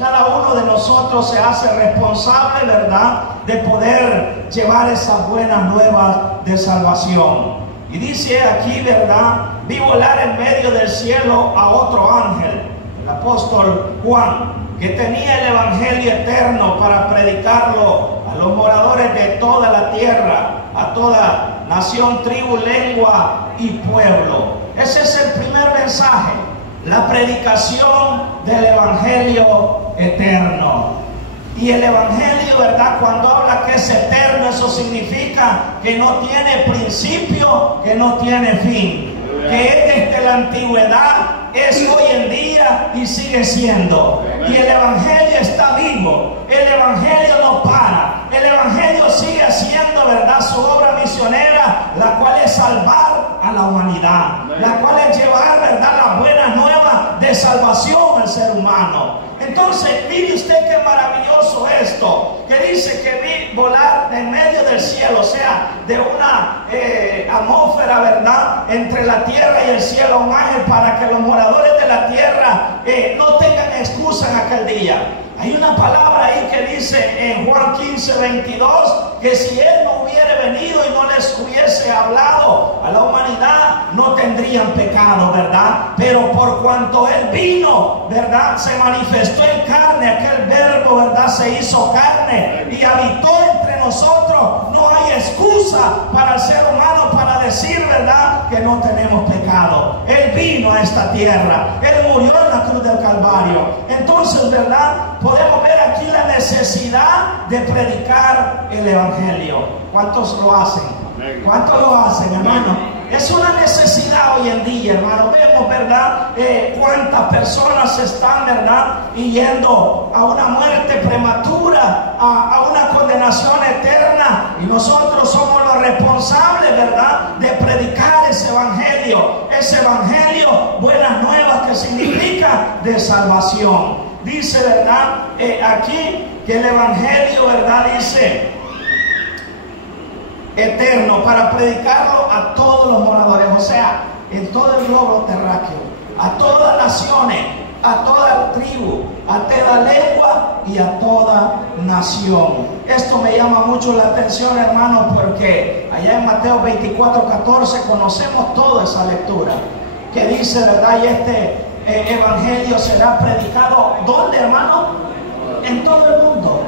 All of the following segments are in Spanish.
cada uno de nosotros se hace responsable, ¿verdad?, de poder llevar esas buenas nuevas de salvación. Y dice aquí, ¿verdad?, vi volar en medio del cielo a otro ángel, el apóstol Juan, que tenía el evangelio eterno para predicarlo a los moradores de toda la tierra, a toda nación, tribu, lengua y pueblo. Ese es el primer mensaje, la predicación del evangelio eterno. Y el evangelio, ¿verdad?, cuando habla que es eterno, eso significa que no tiene principio, que no tiene fin, que es desde la antigüedad, es hoy en día y sigue siendo. Y el evangelio está vivo, el evangelio no para, el evangelio sigue haciendo, ¿verdad?, su obra misionera, la cual es salvar a la humanidad, la cual es llevar, ¿verdad?, la buena nueva de salvación al ser humano. Entonces, mire usted qué maravilloso esto, que dice que vi volar en medio del cielo, o sea, de una atmósfera, ¿verdad?, entre la tierra y el cielo, un ángel, para que los moradores de la tierra no tengan excusa en aquel día. Hay una palabra ahí que dice en Juan 15:22, que si Él no hubiera venido y no les hubiese hablado a la humanidad, no tendrían pecado, ¿verdad? Pero por cuanto Él vino, ¿verdad?, se manifestó en carne, aquel verbo, ¿verdad?, se hizo carne y habitó entre nosotros. No hay excusa para el ser humano para decir, ¿verdad?, que no tenemos pecado. Él vino a esta tierra, Él murió en la cruz del Calvario. Entonces, ¿verdad?, podemos ver aquí la necesidad de predicar el evangelio. ¿Cuántos lo hacen? ¿Cuántos lo hacen, hermano? Es una necesidad hoy en día, hermano. Vemos, ¿verdad?, cuántas personas están, ¿verdad?, yendo a una muerte prematura, a una condenación eterna. Y nosotros somos los responsables, ¿verdad?, de predicar ese evangelio, buenas nuevas, que significa de salvación. Dice, ¿verdad?, aquí que el evangelio, ¿verdad?, dice eterno, para predicarlo a todos los moradores, o sea, en todo el globo terráqueo, a todas naciones, a toda tribu, a toda lengua y a toda nación. Esto me llama mucho la atención, hermano, porque allá en Mateo 24:14 conocemos toda esa lectura, que dice, ¿verdad?, y este evangelio será predicado, ¿dónde, hermano? En todo el mundo.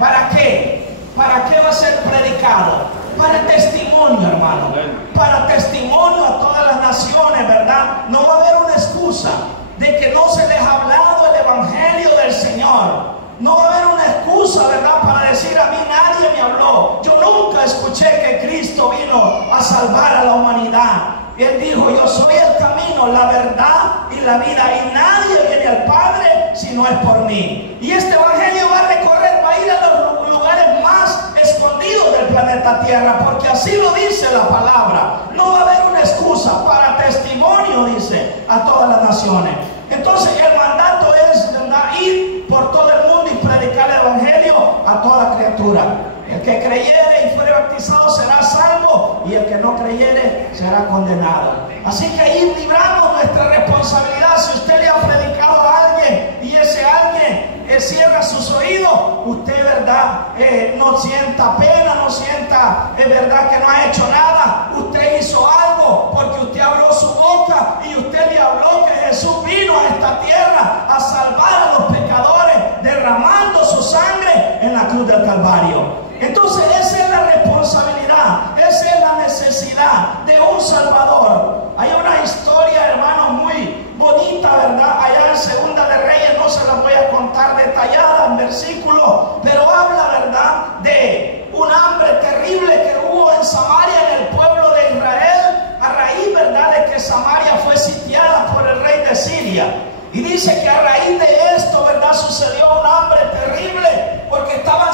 ¿Para qué? ¿Para qué va a ser predicado? Para testimonio, hermano, para testimonio a todas las naciones, ¿verdad? No va a haber una excusa de que no se les ha hablado el evangelio del Señor. No va a haber una excusa, ¿verdad?, para decir, a mí nadie me habló. Yo nunca escuché que Cristo vino a salvar a la humanidad. Él dijo, yo soy el camino, la verdad y la vida, y nadie viene al Padre si no es por mí. Y este evangelio va a recorrer, va a ir a los lugares más escondidos del planeta Tierra, porque así lo dice la palabra. No va a haber una excusa, para testimonio, dice, a todas las naciones. Entonces el mandato es, ¿verdad?, ir por todo el mundo y predicar el evangelio a toda criatura. El que creyere y fuere bautizado será salvo, y el que no creyere será condenado. Así que ahí libramos nuestra responsabilidad. Si usted le ha predicado a alguien y ese alguien cierra sus oídos, usted, ¿verdad?, no sienta pena, no sienta, ¿verdad?, que no ha hecho nada. Usted hizo algo porque usted abrió su boca y usted le habló que Jesús vino a esta tierra a salvar a los pecadores, derramando su sangre en la cruz del Calvario. Entonces esa es la responsabilidad, esa es la necesidad de un Salvador. Hay una historia, hermanos, muy bonita, ¿verdad?, allá en Segunda de Reyes. No se la voy a contar detallada en versículos, pero habla, ¿verdad?, de un hambre terrible que hubo en Samaria, en el pueblo de Israel, a raíz, ¿verdad?, de que Samaria fue sitiada por el rey de Siria. Y dice que a raíz de esto, ¿verdad?, sucedió un hambre terrible, porque estaban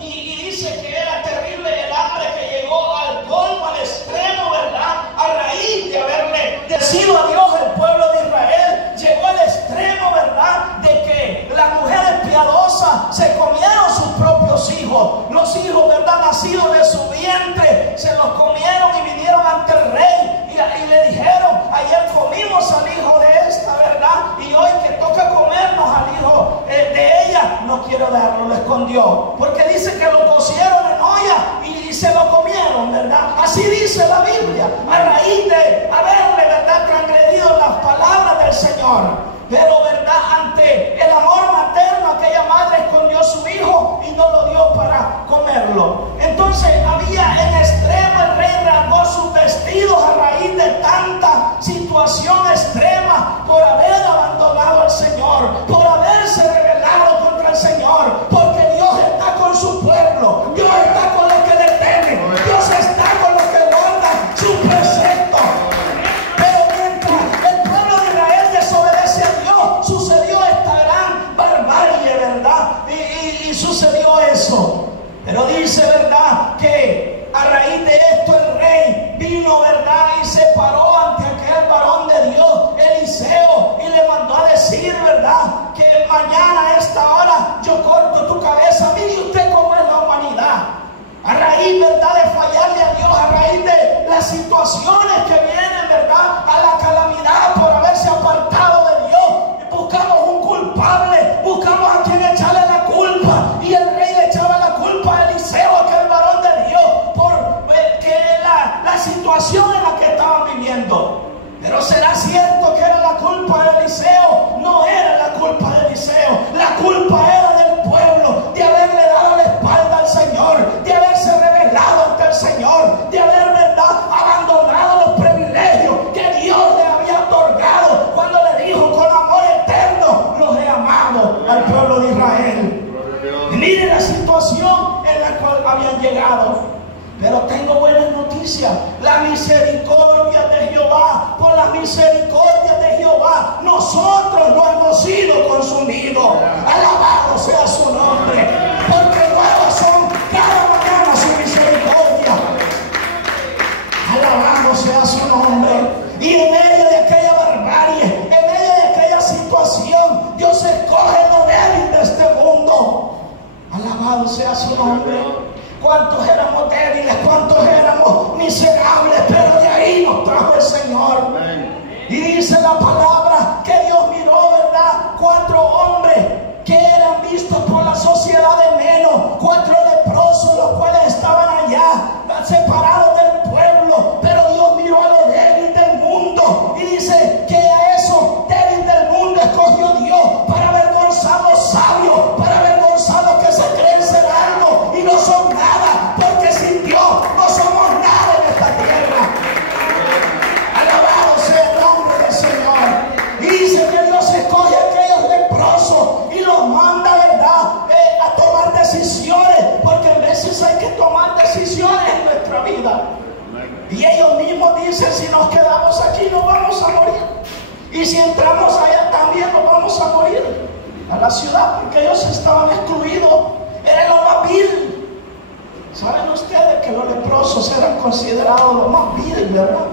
y dice que era terrible el hambre que llegó al colmo, al extremo, ¿verdad?, a raíz de haberle decido a Dios el pueblo de Israel. Llegó al extremo, ¿verdad?, de que las mujeres piadosas se comieron sus propios hijos. Los hijos, ¿verdad?, nacidos de su vientre, se los comieron y vinieron ante el rey y le dijeron, ayer comimos al hijo de esta, ¿verdad?, y hoy que toca comernos al hijo de ella. no quiero darlo, lo escondió, porque dice que lo cocieron en olla y se lo comieron, ¿verdad? Así dice la Biblia, a raíz de haberle, ¿verdad?, transgredido las palabras del Señor. Pero, ¿verdad?, ante el amor materno, aquella madre escondió a su hijo y no lo dio para comerlo. Entonces había en extremo, el rey rasgó sus vestidos a raíz de tanta situación extrema, por haber abandonado al Señor, por haberse rebelado contra el Señor, porque Dios está con su pueblo, Dios está con los que le temen, Dios está con los que guardan su precepto. Pero mientras el pueblo de Israel desobedece a Dios, sucedió esta gran barbarie, ¿verdad? Y sucedió eso. Pero dice, ¿verdad?, que a raíz de esto el rey vino, ¿verdad?, y se paró ante aquel varón de Dios, Eliseo, y le mandó a decir, ¿verdad?, que mañana a esta hora yo corto tu cabeza. Mire usted cómo es la humanidad. A raíz, ¿verdad?, de fallarle a Dios, a raíz de las situaciones que vienen, ¿verdad?, a la calamidad por haberse apartado de Dios, buscamos un culpable, buscamos a quien echarle la culpa, y el rey le echaba la culpa a Eliseo, aquel varón de Dios, por que la situación en la que estaban viviendo. Pero ¿será cierto que era la culpa de Eliseo? No era la culpa de Eliseo, la culpa era del pueblo, de haberle dado la espalda al Señor, de haberse rebelado ante el Señor, de haber, ¿verdad?, abandonado los privilegios que Dios le había otorgado cuando le dijo: con amor eterno los he amado al pueblo de Israel. Y miren la situación en la cual habían llegado. Pero tengo buenas noticias. La misericordia de Jehová, por la misericordia de Jehová, nosotros no hemos sido consumidos. Alabado sea su nombre, porque nuevas son cada mañana su misericordia. Alabado sea su nombre. Y en medio de aquella barbarie, en medio de aquella situación, Dios escoge lo débil de este mundo. Alabado sea su nombre. ¿Cuántos éramos débiles? ¿Cuántos éramos miserables? Pero de ahí nos trajo el Señor. Y dice la palabra que Dios miró, ¿verdad?, 4 hombres que eran vistos por la sociedad de menos, 4 leprosos, los cuales estaban allá, separados del pueblo. Pero Dios miró a los débiles del mundo y dice que a esos débiles del mundo escogió Dios para avergonzar a los sabios, para avergonzar a los que se creen ser algo y no son nada, porque sin Dios no somos nada en esta tierra. Alabado sea el nombre del Señor. Y dice que Dios escoge a aquellos leprosos y los manda, ¿verdad?, a tomar decisiones, porque a veces hay que tomar decisiones en nuestra vida. Y ellos mismos dicen: si nos quedamos aquí nos vamos a morir, y si entramos allá también nos vamos a morir. A la ciudad, porque ellos estaban excluidos, era lo más vil. ¿Saben ustedes que los leprosos eran considerados lo más vil, verdad?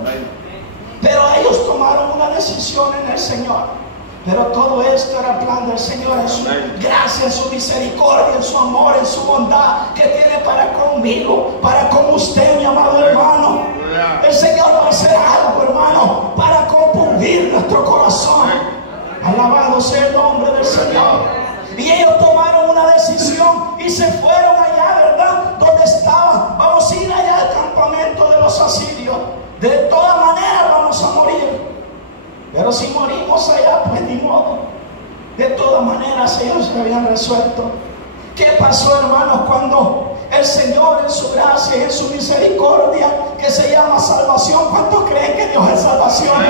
Pero ellos tomaron una decisión en el Señor. Pero todo esto era plan del Señor, en su gracia, en su misericordia, en su amor, en su bondad que tiene para conmigo, para con usted, mi amado hermano. El Señor va a hacer algo, hermano, para compundir nuestro corazón. Alabado sea el nombre del Señor. Y ellos tomaron una decisión y se fueron allá, ¿verdad?, donde estaba. Vamos a ir allá al campamento de los asirios. De todas maneras vamos a morir. Pero si morimos allá, pues ni modo. De todas maneras ellos se habían resuelto. ¿Qué pasó, hermanos, cuando el Señor en su gracia y en su misericordia, que se llama salvación? ¿Cuántos creen que Dios es salvación?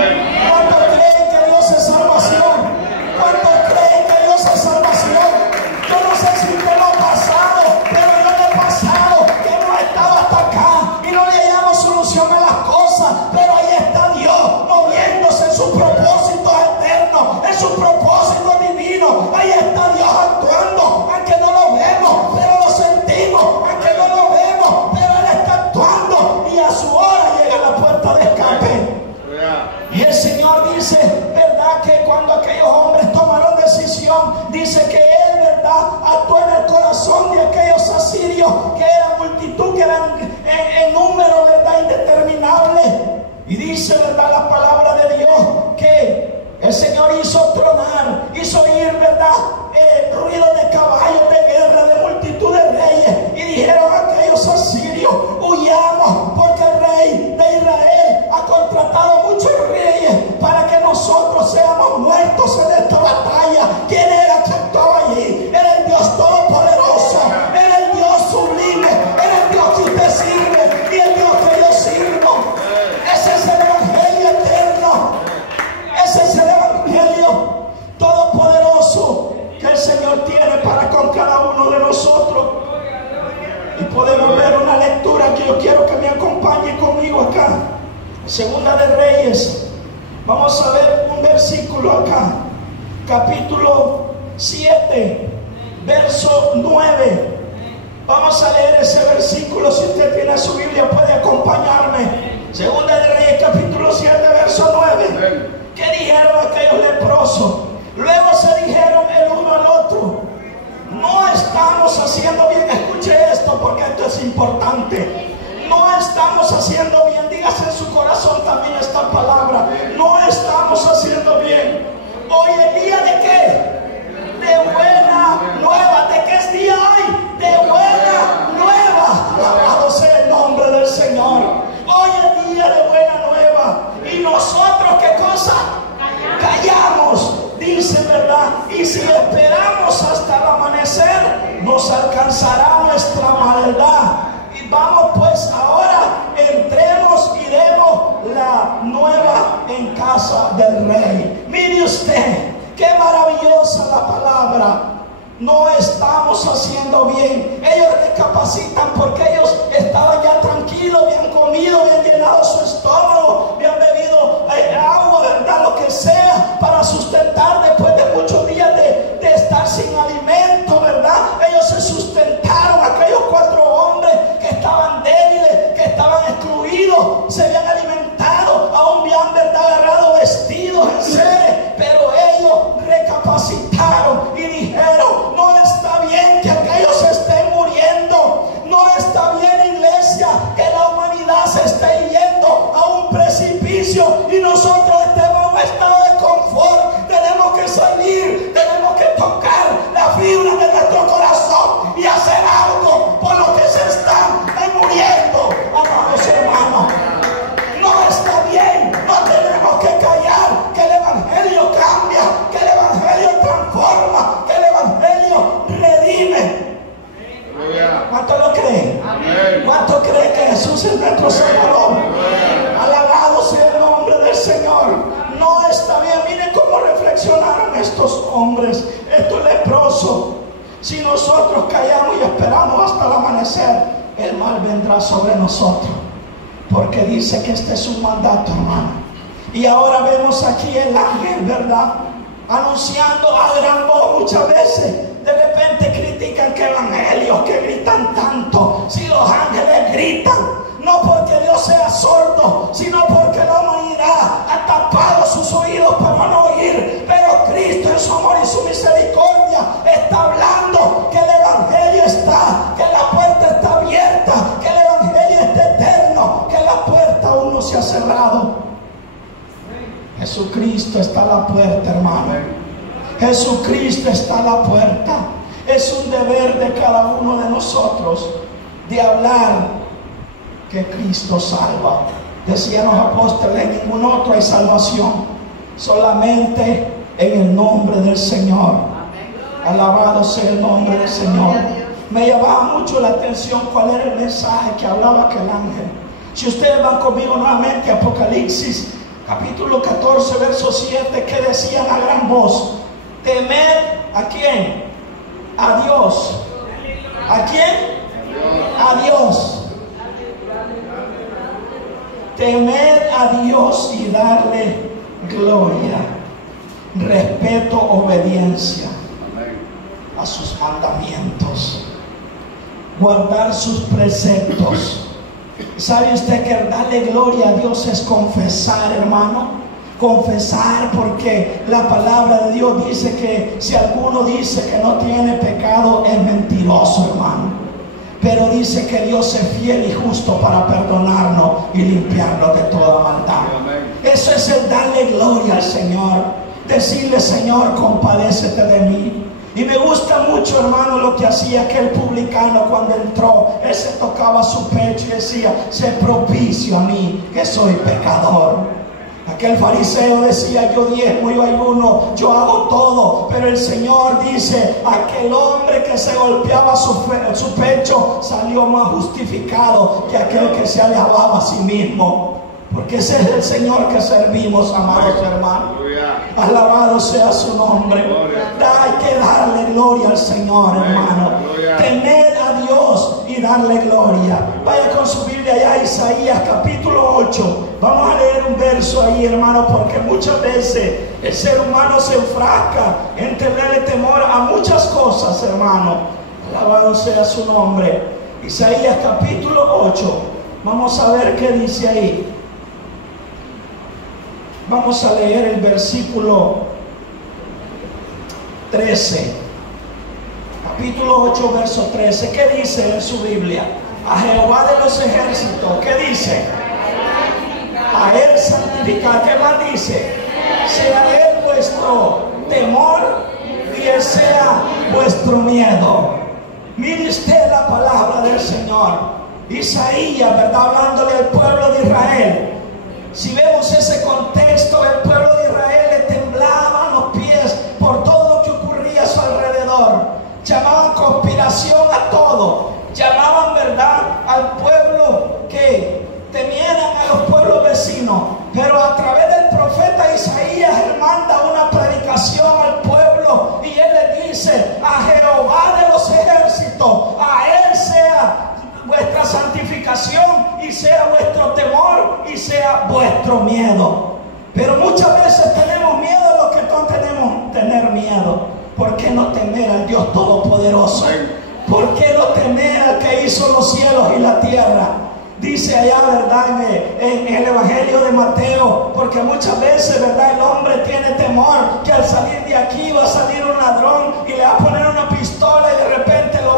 ¿Cuántos creen que Dios es salvación? ¿Cuántos creen que Dios es salvación? Yo no sé si usted lo ha pasado, pero yo lo he pasado, que hemos estado hasta acá y no le hallamos solución a las cosas, pero ahí está Dios moviéndose en sus propósitos eternos, en sus propósitos divinos. Ahí está Dios actuando, aunque no lo vemos, pero lo sentimos, aunque no lo vemos, pero Él está actuando, y a su hora llega a la puerta de escape. Y el Señor dice, ¿verdad?, que cuando aquellos hombres tomaron decisión, dice que Él, ¿verdad?, actuó en el corazón de aquellos asirios, que eran multitud, que eran en número, ¿verdad?, indeterminable. Y dice, ¿verdad?, la palabra de Dios, que el Señor hizo tronar, hizo oír, ¿verdad?, ruido de caballo, Y podemos ver una lectura que yo quiero que me acompañe conmigo acá. Segunda de Reyes. Vamos a ver un versículo acá. Capítulo 7, verso 9. Vamos a leer ese versículo. Si usted tiene su Biblia puede acompañarme. Segunda de Reyes, capítulo 7, verso 9. ¿Qué dijeron aquellos leprosos? Luego se dijeron el uno al otro: no estamos haciendo bien. Escuche esto porque esto es importante. No estamos haciendo bien. Dígase en su corazón también esta palabra: no estamos haciendo bien. Hoy es día de qué? De buena nueva. ¿De qué es día hoy? De buena nueva. Alabado sea el nombre del Señor. Hoy es día de buena nueva. Y nosotros, ¿qué cosa? Callamos. Dice, ¿verdad? Y si esperamos hasta el amanecer, nos alcanzará nuestra maldad. Y vamos pues ahora, entremos y demos la nueva en casa del rey. Mire usted, qué maravillosa la palabra. No estamos haciendo bien. Ellos recapacitan porque ellos estaban ya tranquilos, habían comido, habían llenado su estómago, habían bebido agua, ¿verdad? Lo que sea para sustentar después de muchos días de estar sin alimento, ¿verdad? Ellos se sustentaron. Aquellos 4 hombres que estaban débiles, que estaban excluidos, se habían alimentado, aún habían, ¿verdad?, agarrado vestidos en seres, pero ellos recapacitaron y dijeron: no está bien que aquellos estén muriendo. No está bien, iglesia, que la humanidad se esté yendo a un precipicio y nosotros estemos en un estado de confort. Tenemos que salir, tenemos que tocar la fibra de nuestro corazón y hacer algo por los que se están muriendo. Amados hermanos, no está bien. No tenemos que callar. Que el evangelio cambia, que el evangelio transforma, que el evangelio redime. ¿Cuánto lo creen? ¿Cuánto creen que Jesús es nuestro Salvador? Alabado sea el nombre del Señor. No está bien. Miren cómo reflexionaron estos hombres, estos leprosos. Si nosotros callamos y esperamos hasta el amanecer, el mal vendrá sobre nosotros, porque dice que este es un mandato, hermano. Y ahora vemos aquí el ángel, ¿verdad?, anunciando a gran voz. Muchas veces de repente critican que evangelios que gritan tanto. Si los ángeles gritan, no porque Dios sea sordo, sino porque la humanidad ha tapado sus oídos para no oír. Pero Cristo en su amor y su misericordia está hablando que el evangelio está, que la puerta está abierta, que el evangelio está eterno, que la puerta aún no se ha cerrado. Jesucristo está a la puerta, hermano. Jesucristo está a la puerta. Es un deber de cada uno de nosotros de hablar que Cristo salva. Decían los apóstoles: en ningún otro hay salvación, solamente en el nombre del Señor. Alabado sea el nombre del Señor. Me llamaba mucho la atención cuál era el mensaje que hablaba aquel ángel. Si ustedes van conmigo nuevamente a Apocalipsis capítulo 14, verso 7, que decían a gran voz: temed ¿a quién? A Dios. ¿A quién? A Dios. Temed a Dios y darle gloria, respeto, obediencia a sus mandamientos, guardar sus preceptos. ¿Sabe usted que darle gloria a Dios es confesar, hermano? Confesar, porque la palabra de Dios dice que si alguno dice que no tiene pecado, es mentiroso, hermano. Pero dice que Dios es fiel y justo para perdonarnos y limpiarnos de toda maldad. Eso es el darle gloria al Señor. Decirle: Señor, compadécete de mí. Y me gusta mucho, hermano, lo que hacía aquel publicano cuando entró. Él se tocaba su pecho y decía: sé propicio a mí, que soy pecador. Aquel fariseo decía: yo diezmo, yo ayuno, yo hago todo. Pero el Señor dice: aquel hombre que se golpeaba su pecho salió más justificado que aquel que se alababa a sí mismo. Porque ese es el Señor que servimos, amados hermanos. Alabado sea su nombre. Hay que darle gloria al Señor, hermano. Temer a Dios y darle gloria. Vaya con su Biblia allá, Isaías capítulo 8. Vamos a leer un verso ahí, hermano, porque muchas veces el ser humano se enfrasca en tenerle temor a muchas cosas, hermano. Alabado sea su nombre. Isaías capítulo 8. Vamos a ver qué dice ahí. Vamos a leer el versículo 13. Capítulo 8, verso 13. ¿Qué dice en su Biblia? A Jehová de los ejércitos. ¿Qué dice? A Él santificar. ¿Qué más dice? Sea Él vuestro temor y Él sea vuestro miedo. Mire usted la palabra del Señor. Isaías, ¿verdad? Hablándole al pueblo de Israel. Si vemos ese contexto, el pueblo de Israel le temblaban los pies por todo lo que ocurría a su alrededor. Llamaban conspiración a todo. Llamaban, ¿verdad?, al pueblo que temieran a los pueblos vecinos. Pero a través del profeta Isaías, él manda una predicación al pueblo y él le dice: a Jehová de los ejércitos, a Él sea vuestra santificación y sea vuestro temor y sea vuestro miedo. Pero muchas veces tenemos miedo a lo que no tenemos tener miedo. ¿Por qué no temer al Dios Todopoderoso? ¿Por qué no temer al que hizo los cielos y la tierra? Dice allá, ¿verdad?, en el Evangelio de Mateo, porque muchas veces, ¿verdad?, el hombre tiene temor que al salir de aquí va a salir un ladrón y le va a poner una pistola y de repente lo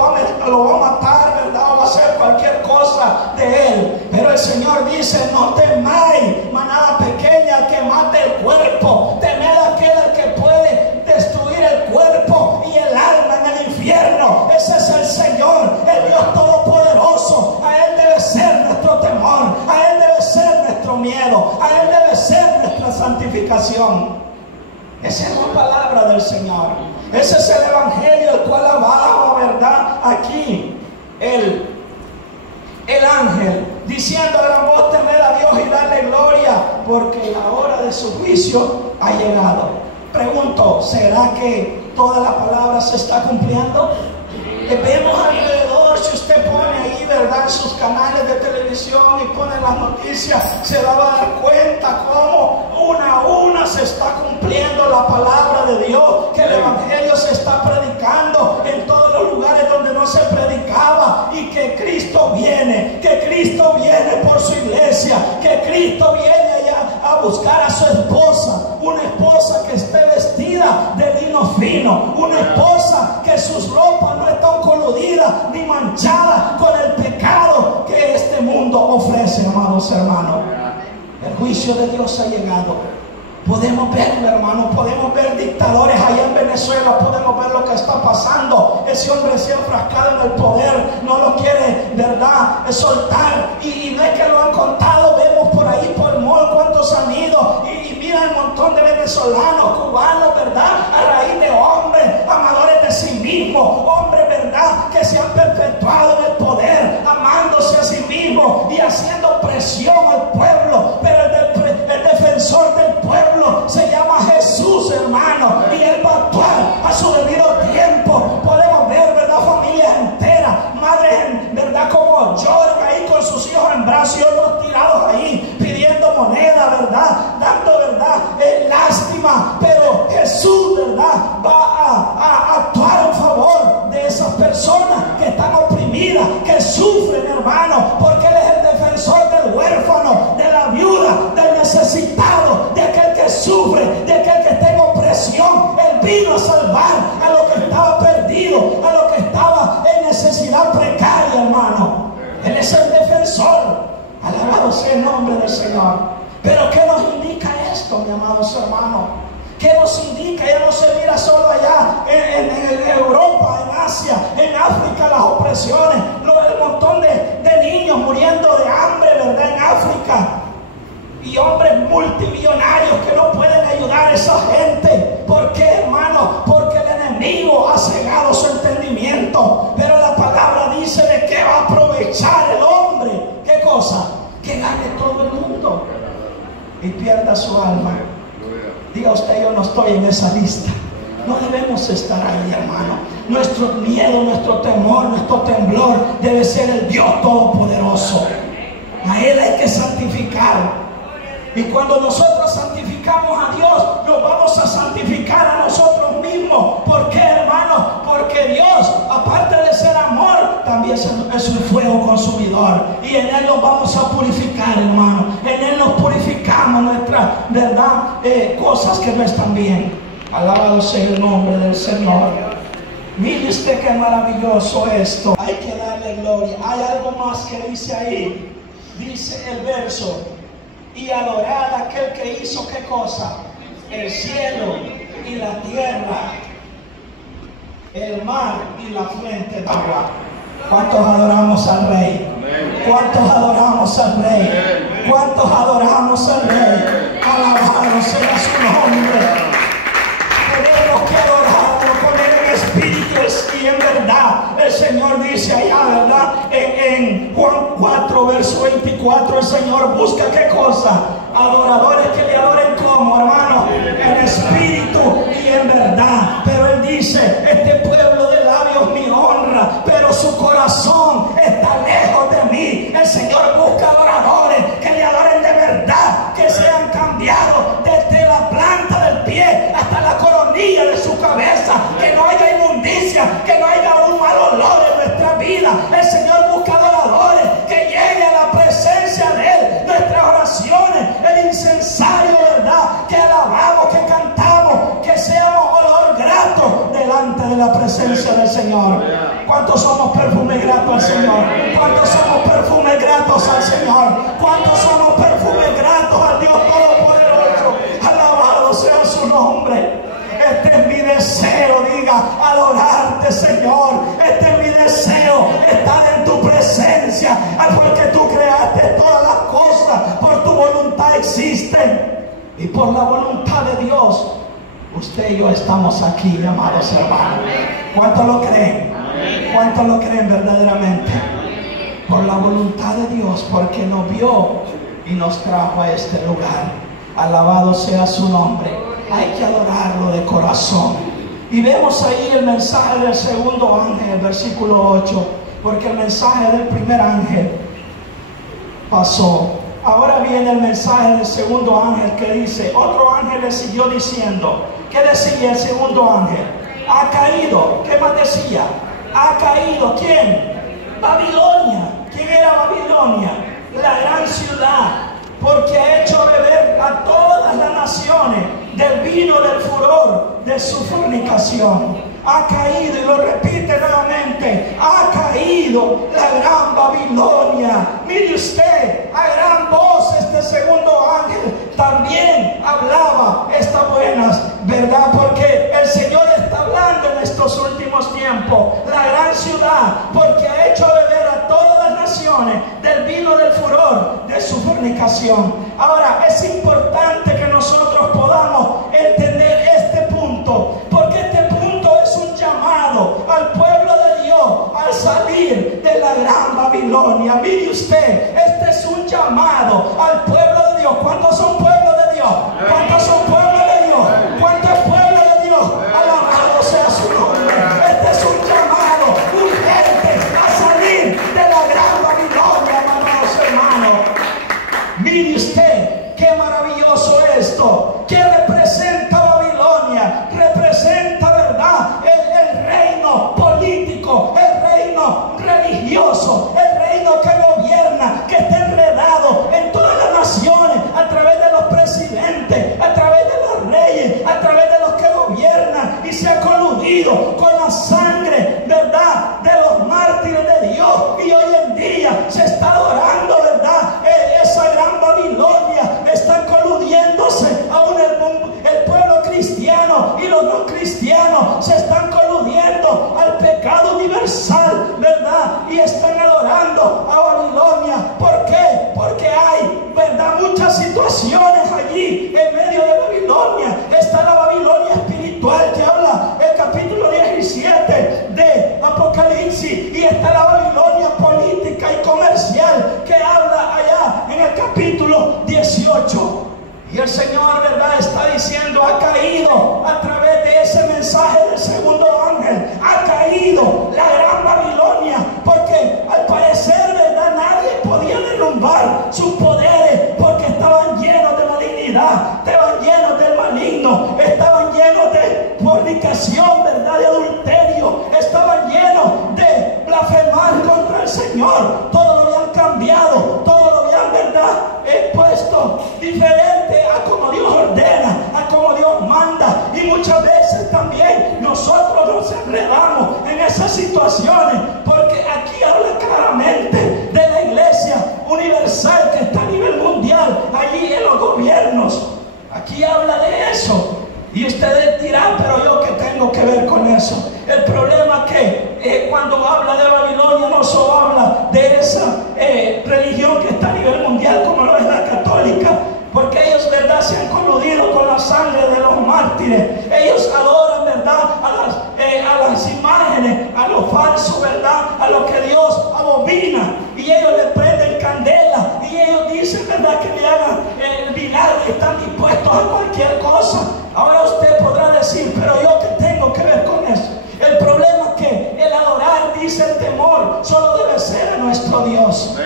va a matar, ¿verdad?, o va a hacer cualquier cosa de él. Pero el Señor dice: no temáis, manada pequeña, que mate el cuerpo. Temed a aquel que puede destruir el cuerpo y el alma en el infierno. Ese es el Señor, el Dios Todopoderoso. A Él debe ser nuestro temor, a Él debe ser nuestro miedo, a Él debe ser nuestra santificación. Esa es la palabra del Señor. Ese es el Evangelio, el cual hablaba, ¿verdad?, aquí el ángel, diciendo a gran voz: temed a Dios y darle gloria, porque la hora de su juicio ha llegado. Pregunto, ¿será que toda la palabra se está cumpliendo? Vemos alrededor, si usted pone ahí, ¿verdad?, en sus canales de televisión y pone las noticias, se va a dar cuenta cómo una a una se está cumpliendo la palabra de Dios, que el Evangelio se está predicando en todos los lugares donde no se predicaba, y que Cristo viene por su iglesia, que Cristo viene allá a buscar a su esposa, una esposa que esté vestida de lino fino, una esposa que sus ropas no están coludidas ni manchadas con el pecado que este mundo ofrece, amados hermanos. El juicio de Dios ha llegado. Podemos verlo, hermano, podemos ver dictadores allá en Venezuela, podemos ver lo que está pasando. Ese hombre se ha enfrascado en el poder, no lo quiere, ¿verdad?, soltar. Y no es que lo han contado, vemos por ahí, por mall, cuántos han ido. Y mira el montón de venezolanos, cubanos, ¿verdad?, a raíz de hombres amadores de sí mismos, hombres, ¿verdad?, que se han perpetuado en el poder, amándose a sí mismos y haciendo presión al pueblo. Pero el defensor del pueblo se llama Jesús, hermano, y Él va a actuar a su debido tiempo. Podemos ver, ¿verdad?, familias enteras, madres, ¿verdad?, como lloran ahí con sus hijos en brazos y otros tirados ahí pidiendo moneda, ¿verdad?, dando, ¿verdad?, lástima. Pero Jesús, ¿verdad?, va a actuar en favor de esas personas que están oprimidas, que sufren, hermano, porque Él es el defensor del huérfano, de la viuda, del necesitado, de aquel que sufre, de aquel que está en opresión. Él vino a salvar a lo que estaba perdido, a lo que estaba en necesidad precaria, hermano. Él es el defensor. Alabado sea el nombre del Señor. Pero ¿qué nos indica esto, mi amados hermanos? ¿Qué nos indica? Ya no se mira solo allá en Europa, en Asia, en África, las opresiones, el montón de niños muriendo de hambre, ¿verdad?, en África. Y hombres multimillonarios que no pueden ayudar a esa gente. ¿Por qué, hermano? Porque el enemigo ha cegado su entendimiento. Pero la palabra dice: de qué va a aprovechar el hombre. ¿Qué cosa? Que gane todo el mundo y pierda su alma. Diga usted: yo no estoy en esa lista. No debemos estar ahí, hermano. Nuestro miedo, nuestro temor, nuestro temblor debe ser el Dios Todopoderoso. A Él hay que santificar. Y cuando nosotros santificamos a Dios, nos vamos a santificar a nosotros mismos. ¿Por qué, hermano? Porque Dios, aparte de ser amor, también es un fuego consumidor. Y en Él nos vamos a purificar, hermano. En Él nos purificamos nuestras, ¿verdad? Cosas que no están bien. Alabado sea el nombre del Señor. Mire usted qué maravilloso esto. Hay que darle gloria. Hay algo más que dice ahí. Dice el verso: y adorar a aquel que hizo ¿qué cosa? El cielo y la tierra, el mar y la fuente de agua. ¿Cuántos adoramos al Rey? ¿Cuántos adoramos al Rey? ¿Cuántos adoramos al Rey? Alabado sea su nombre. Tenemos que adorarlo con Él en espíritu y en verdad. El Señor dice allá, ¿verdad? En Juan 4, verso 24, el Señor busca ¿qué cosa? Adoradores que le adoren como, hermano, en espíritu y en verdad. Pero Él dice: este pueblo de labios me honra, pero su corazón está lejos de mí. El Señor busca adoradores que le adoren de verdad, que sean cambiados desde la planta del pie hasta la coronilla de su cabeza, que no haya inmundicia, que no haya un mal olor en nuestra vida. El Señor busca adoradores que lleguen a la presencia de Él. Nuestras oraciones, el incensario, ¿verdad? Que alabamos, que cantamos, que seamos olor grato delante de la presencia del Señor. ¿Cuántos somos perfumes gratos al Señor? ¿Cuántos somos perfumes gratos al Señor? ¿Cuántos somos perfumes gratos al Dios Todopoderoso? Alabado sea su nombre. Este es mi deseo, diga: adorarte, Señor. Este es mi deseo, estar en tu presencia, porque tú creaste todas las cosas, por tu voluntad existen, y por la voluntad de Dios usted y yo estamos aquí, amados hermanos. ¿Cuántos lo creen? ¿Cuántos lo creen verdaderamente? Por la voluntad de Dios, porque nos vio y nos trajo a este lugar. Alabado sea su nombre. Hay que adorarlo de corazón. Y vemos ahí el mensaje del segundo ángel, versículo 8, porque el mensaje del primer ángel pasó. Ahora viene el mensaje del segundo ángel, que dice: otro ángel le siguió diciendo. ¿Qué decía el segundo ángel? Ha caído. ¿Qué más decía? Ha caído. ¿Quién? Babilonia. ¿Quién era Babilonia? La gran ciudad, porque ha hecho beber a todas las naciones del vino del furor de su fornicación. Ha caído, y lo repite nuevamente: ha caído la gran Babilonia. Mire usted, a gran voz este segundo ángel también hablaba estas buenas, ¿verdad? Porque el Señor está hablando en estos últimos tiempos. La gran ciudad, porque ha hecho beber a todas las naciones del vino del furor de su fornicación. Ahora, es importante que nosotros podamos entender este punto, porque este punto es un llamado al pueblo de Dios al salir de la gran Babilonia. Mire usted, este es un llamado al pueblo de Dios. ¿Cuántos son pueblo de Dios? ¿Cuántos son pueblo de Dios? ¿Cuántos es pueblo de Dios? Alabado sea su nombre. Este es un llamado urgente a salir de la gran Babilonia, amados hermanos. Mire usted, qué maravilloso esto. ¿Qué representa Babilonia? Representa, ¿verdad?, el reino político, el reino religioso, el reino que gobierna, que está enredado en todas las naciones, a través de los presidentes, a través de los reyes, a través de los que gobiernan, y se ha coludido con la sangre, ¿verdad?, de los mártires de Dios. Y hoy en día se está adorando, ¿verdad?, esa gran Babilonia. Están coludiéndose aún el pueblo cristiano, y los no cristianos se están coludiendo al pecado universal, ¿verdad? Y están adorando a Babilonia. ¿Por qué? Porque hay, ¿verdad?, muchas situaciones allí en medio de Babilonia. Está la Babilonia espiritual, que habla el capítulo 17 de Apocalipsis, y está la Babilonia política y comercial, que habla allá en el capítulo 18. Y el Señor, ¿verdad?, está diciendo, ha caído a través de ese mensaje del segundo ángel, ha caído la gran Babilonia, porque al parecer, ¿verdad?, nadie podía derrumbar sus poderes, porque estaban llenos de malignidad, estaban llenos del maligno, estaban llenos de fornicación, ¿verdad?, de adulterio, estaban llenos de blasfemar contra el Señor. Todo lo habían cambiado, todo lo habían, ¿verdad?, puesto diferente a como Dios ordena, a como Dios manda. Y muchas veces también nosotros nos enredamos en esas situaciones, porque aquí habla claramente de la iglesia universal que está a nivel mundial, allí en los gobiernos. Aquí habla de eso. Y ustedes dirán, pero yo qué tengo que ver con eso. El problema es que cuando habla de Babilonia no solo habla de esa religión que está a nivel mundial como lo es la católica, porque ellos, ¿verdad?, se han coludido con la sangre de los mártires. Ellos adoran, ¿verdad?, a las imágenes, a lo falso, ¿verdad?, a lo que Dios abomina. Y ellos le prenden candela, y ellos dicen, ¿verdad?, que le hagan vinagre, están dispuestos a cualquier cosa. Ahora usted podrá decir, pero yo qué tengo que ver con eso. El problema es que el adorar, dice el temor, solo debe ser a nuestro Dios.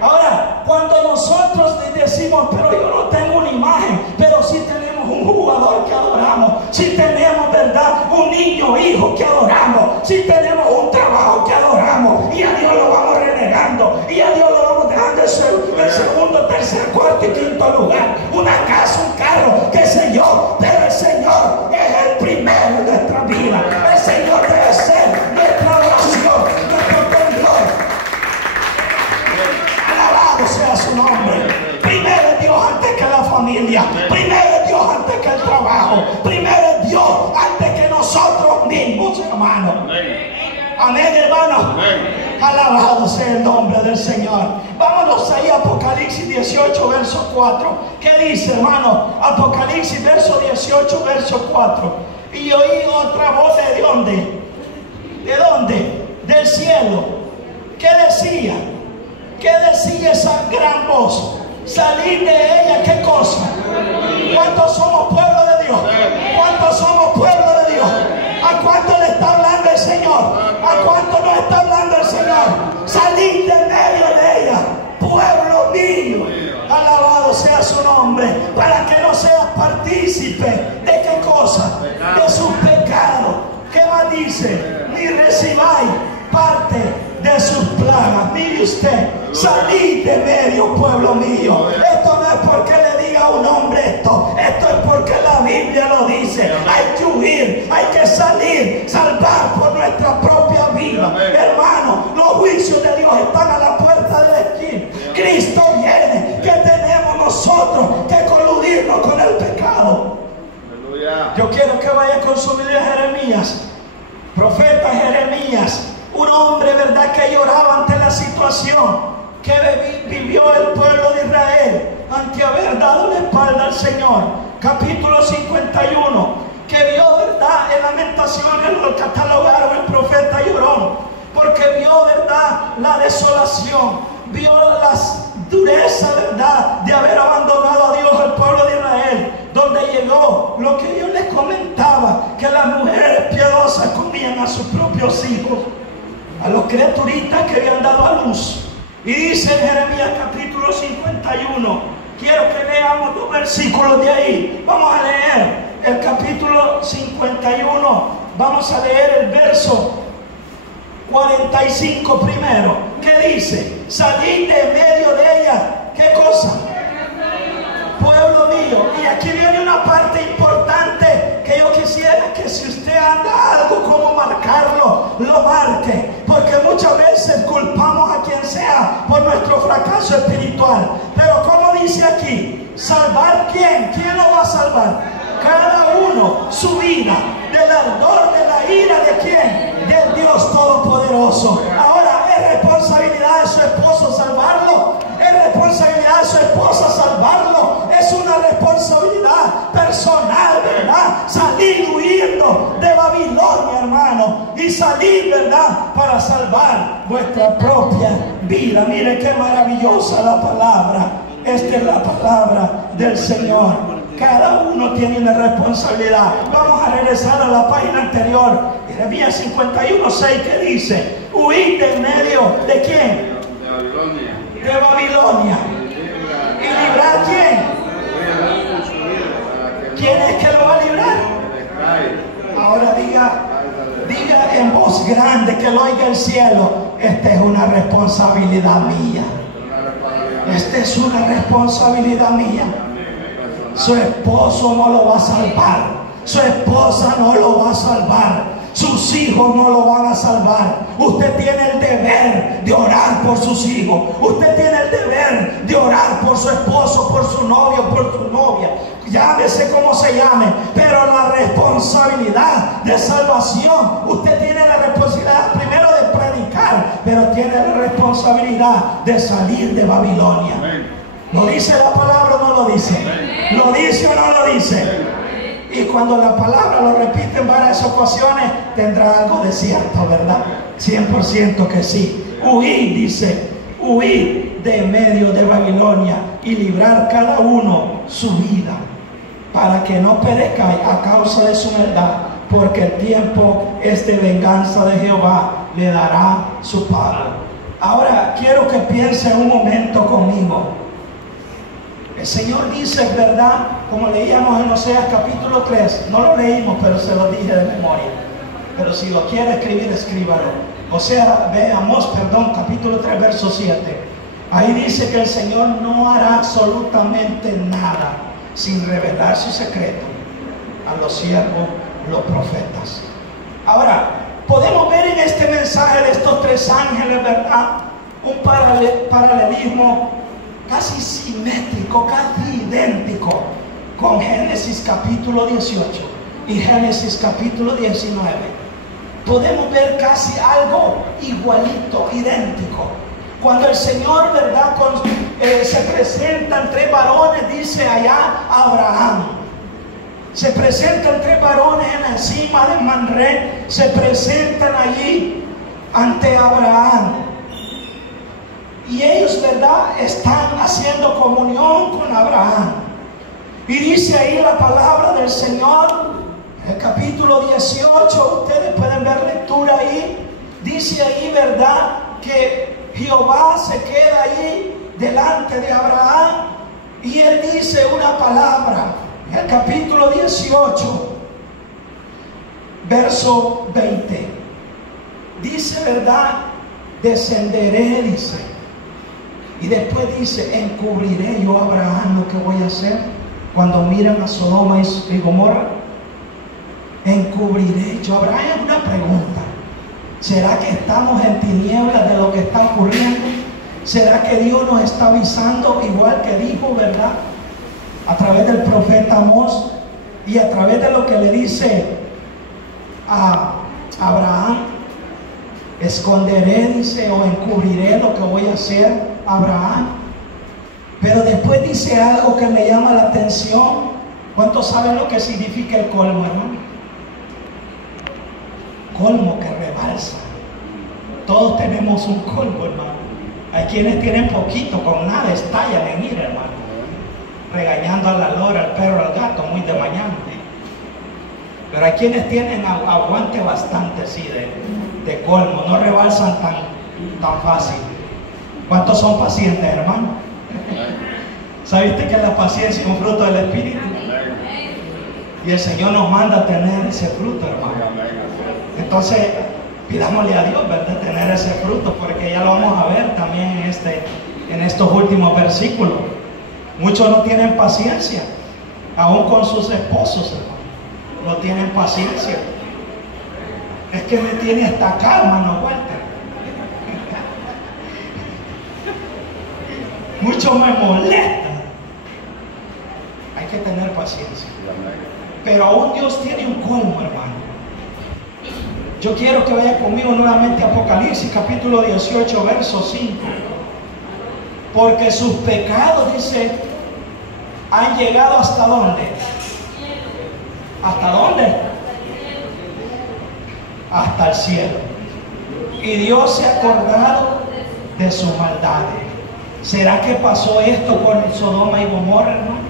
Ahora, cuando nosotros decimos, pero yo no tengo una imagen, pero sí tenemos un jugador que adoramos, sí tenemos, ¿verdad?, un niño, hijo que adoramos, sí tenemos un trabajo que adoramos, y a Dios lo vamos renegando, y a Dios lo vamos dejando en segundo, tercer, cuarto y quinto lugar, una casa, un carro, qué sé yo, pero el Señor es el primero en nuestra vida. El Señor debe ser nuestra oración, nuestro temblor. Alabado sea su nombre. Primero es Dios antes que la familia, primero es Dios antes que el trabajo, primero es Dios antes que nosotros mismos, hermanos. Amén, hermanos. Alabado sea el nombre del Señor. Vámonos ahí a Apocalipsis 18, verso 4. ¿Qué dice, hermano? Apocalipsis, verso 18, verso 4. Y oí otra voz de dónde? ¿De dónde? Del cielo. ¿Qué decía? ¿Qué decía esa gran voz? Salir de ella, ¿qué cosa? ¿Cuántos somos pueblo de Dios? ¿Cuántos somos pueblo de Dios? ¿A cuánto le está hablando el Señor? ¿A cuánto nos está hablando el Señor? Salir de medio de ella, pueblo mío. Alabado sea su nombre, para que no seas partícipe de qué cosa, de sus pecados. ¿Qué más dice? Ni recibáis parte de sus plagas. Mire usted, salid de medio, pueblo mío. Esto no es porque le diga a un hombre esto es porque la Biblia lo dice. Hay que huir, hay que salir, salvar por nuestra propia vida. Hermano, los juicios de Dios están a la puerta de la esquina. Cristo viene. ¿Qué tenemos nosotros que coludirnos con el pecado? Yo quiero que vaya con su Biblia Jeremías, profeta Jeremías, un hombre, ¿verdad?, que lloraba ante la situación que vivió el pueblo de Israel ante haber dado la espalda al Señor. Capítulo 51, que vio, ¿verdad?, en Lamentaciones lo catalogaron el profeta llorón, porque vio, ¿verdad?, la desolación, vio las dureza, ¿verdad?, de haber abandonado a Dios el pueblo de Israel, donde llegó lo que yo les comentaba, que las mujeres piadosas comían a sus propios hijos, a los criaturitas que habían dado a luz. Y dice en Jeremías capítulo 51, quiero que leamos 2 versículos de ahí. Vamos a leer el capítulo 51, vamos a leer el verso 45 primero. ¿Qué dice? Salid de medio de ella. ¿Qué cosa? Pueblo mío. Y aquí viene una parte importante que yo quisiera que si usted anda algo como marcarlo, lo marque, porque muchas veces culpamos a quien sea por nuestro fracaso espiritual. Pero como dice aquí, ¿salvar quién? ¿Quién lo va a salvar? Cada uno su vida del ardor de la ira de quién, del Dios Todopoderoso. Ahora, ¿es responsabilidad de su esposo salvarlo? ¿Es responsabilidad de su esposa salvarlo? Es una responsabilidad personal, ¿verdad? Salir huyendo de Babilonia, hermano, y salir, ¿verdad?, para salvar vuestra propia vida. Mire qué maravillosa la palabra. Esta es la palabra del Señor. Cada uno tiene una responsabilidad. Vamos a regresar a la página anterior. Jeremías 51:6, que dice: huid de en medio de quién? De Babilonia. ¿Y librar quién? ¿Quién es que lo va a librar? Ahora diga en voz grande, que lo oiga el cielo: esta es una responsabilidad mía. Esta es una responsabilidad mía. Su esposo no lo va a salvar. Su esposa no lo va a salvar. Sus hijos no lo van a salvar. Usted tiene el deber de orar por sus hijos. Usted tiene el deber de orar por su esposo, por su novio, por su novia. Llámese como se llame. Pero la responsabilidad de salvación, usted tiene la responsabilidad primero de predicar, pero tiene la responsabilidad de salir de Babilonia. ¿Lo dice la palabra o no lo dice? ¿Lo dice o no lo dice? Y cuando la palabra lo repite en varias ocasiones, tendrá algo de cierto, ¿verdad? 100% que sí. Huid, dice, huid de medio de Babilonia y librar cada uno su vida, para que no perezca a causa de su maldad, porque el tiempo es de venganza de Jehová, le dará su pago. Ahora quiero que piense un momento conmigo. El Señor dice, ¿verdad? Como leíamos en Oseas capítulo 3, no lo leímos, pero se lo dije de memoria. Pero si lo quiere escribir, escríbalo. Veamos, capítulo 3, verso 7. Ahí dice que el Señor no hará absolutamente nada sin revelar su secreto a los siervos, los profetas. Ahora, podemos ver en este mensaje de estos tres ángeles, ¿verdad? Un paralelismo casi simétrico, casi idéntico con Génesis capítulo 18 y Génesis capítulo 19. Podemos ver casi algo igualito, idéntico. Cuando el Señor, ¿verdad? Se presentan tres varones, dice allá Abraham. Se presentan tres varones en la cima de Manré, se presentan allí ante Abraham. Y ellos, ¿verdad?, están haciendo comunión con Abraham. Y dice ahí la palabra del Señor, el capítulo 18, ustedes pueden ver lectura ahí. Dice ahí, ¿verdad?, que Jehová se queda ahí delante de Abraham y él dice una palabra. En el capítulo 18, verso 20, dice, ¿verdad?, descenderé, dice. Y después dice, encubriré yo a Abraham lo que voy a hacer cuando miran a Sodoma y Gomorra. Encubriré yo a Abraham. Es una pregunta. ¿Será que estamos en tinieblas de lo que está ocurriendo? ¿Será que Dios nos está avisando igual que dijo, verdad? A través del profeta Amós y a través de lo que le dice a Abraham. Esconderé, dice, o encubriré lo que voy a hacer a Abraham. Pero después dice algo que me llama la atención. ¿Cuántos saben lo que significa el colmo, hermano? Colmo que rebalsa. Todos tenemos un colmo, hermano. Hay quienes tienen poquito, con nada estallan en ir, hermano, regañando a la lora, al perro, al gato, muy de mañana. Pero hay quienes tienen aguante bastante, sí, de colmo, no rebalsan tan fácil. ¿Cuántos son pacientes, hermano? ¿Sabiste que la paciencia es un fruto del Espíritu? Y el Señor nos manda a tener ese fruto, hermano. Entonces, pidámosle a Dios, ¿verdad?, tener ese fruto, porque ya lo vamos a ver también en estos últimos versículos. Muchos no tienen paciencia, aún con sus esposos, hermano. No tienen paciencia. Es que me tiene hasta acá, hermano Walter. Mucho me molesta. Hay que tener paciencia. Pero aún Dios tiene un colmo, hermano. Yo quiero que vaya conmigo nuevamente a Apocalipsis capítulo 18, verso 5. Porque sus pecados, dice, han llegado ¿hasta dónde? ¿Hasta dónde? Hasta el cielo. Y Dios se ha acordado de sus maldades. ¿Será que pasó esto con Sodoma y Gomorra, hermano?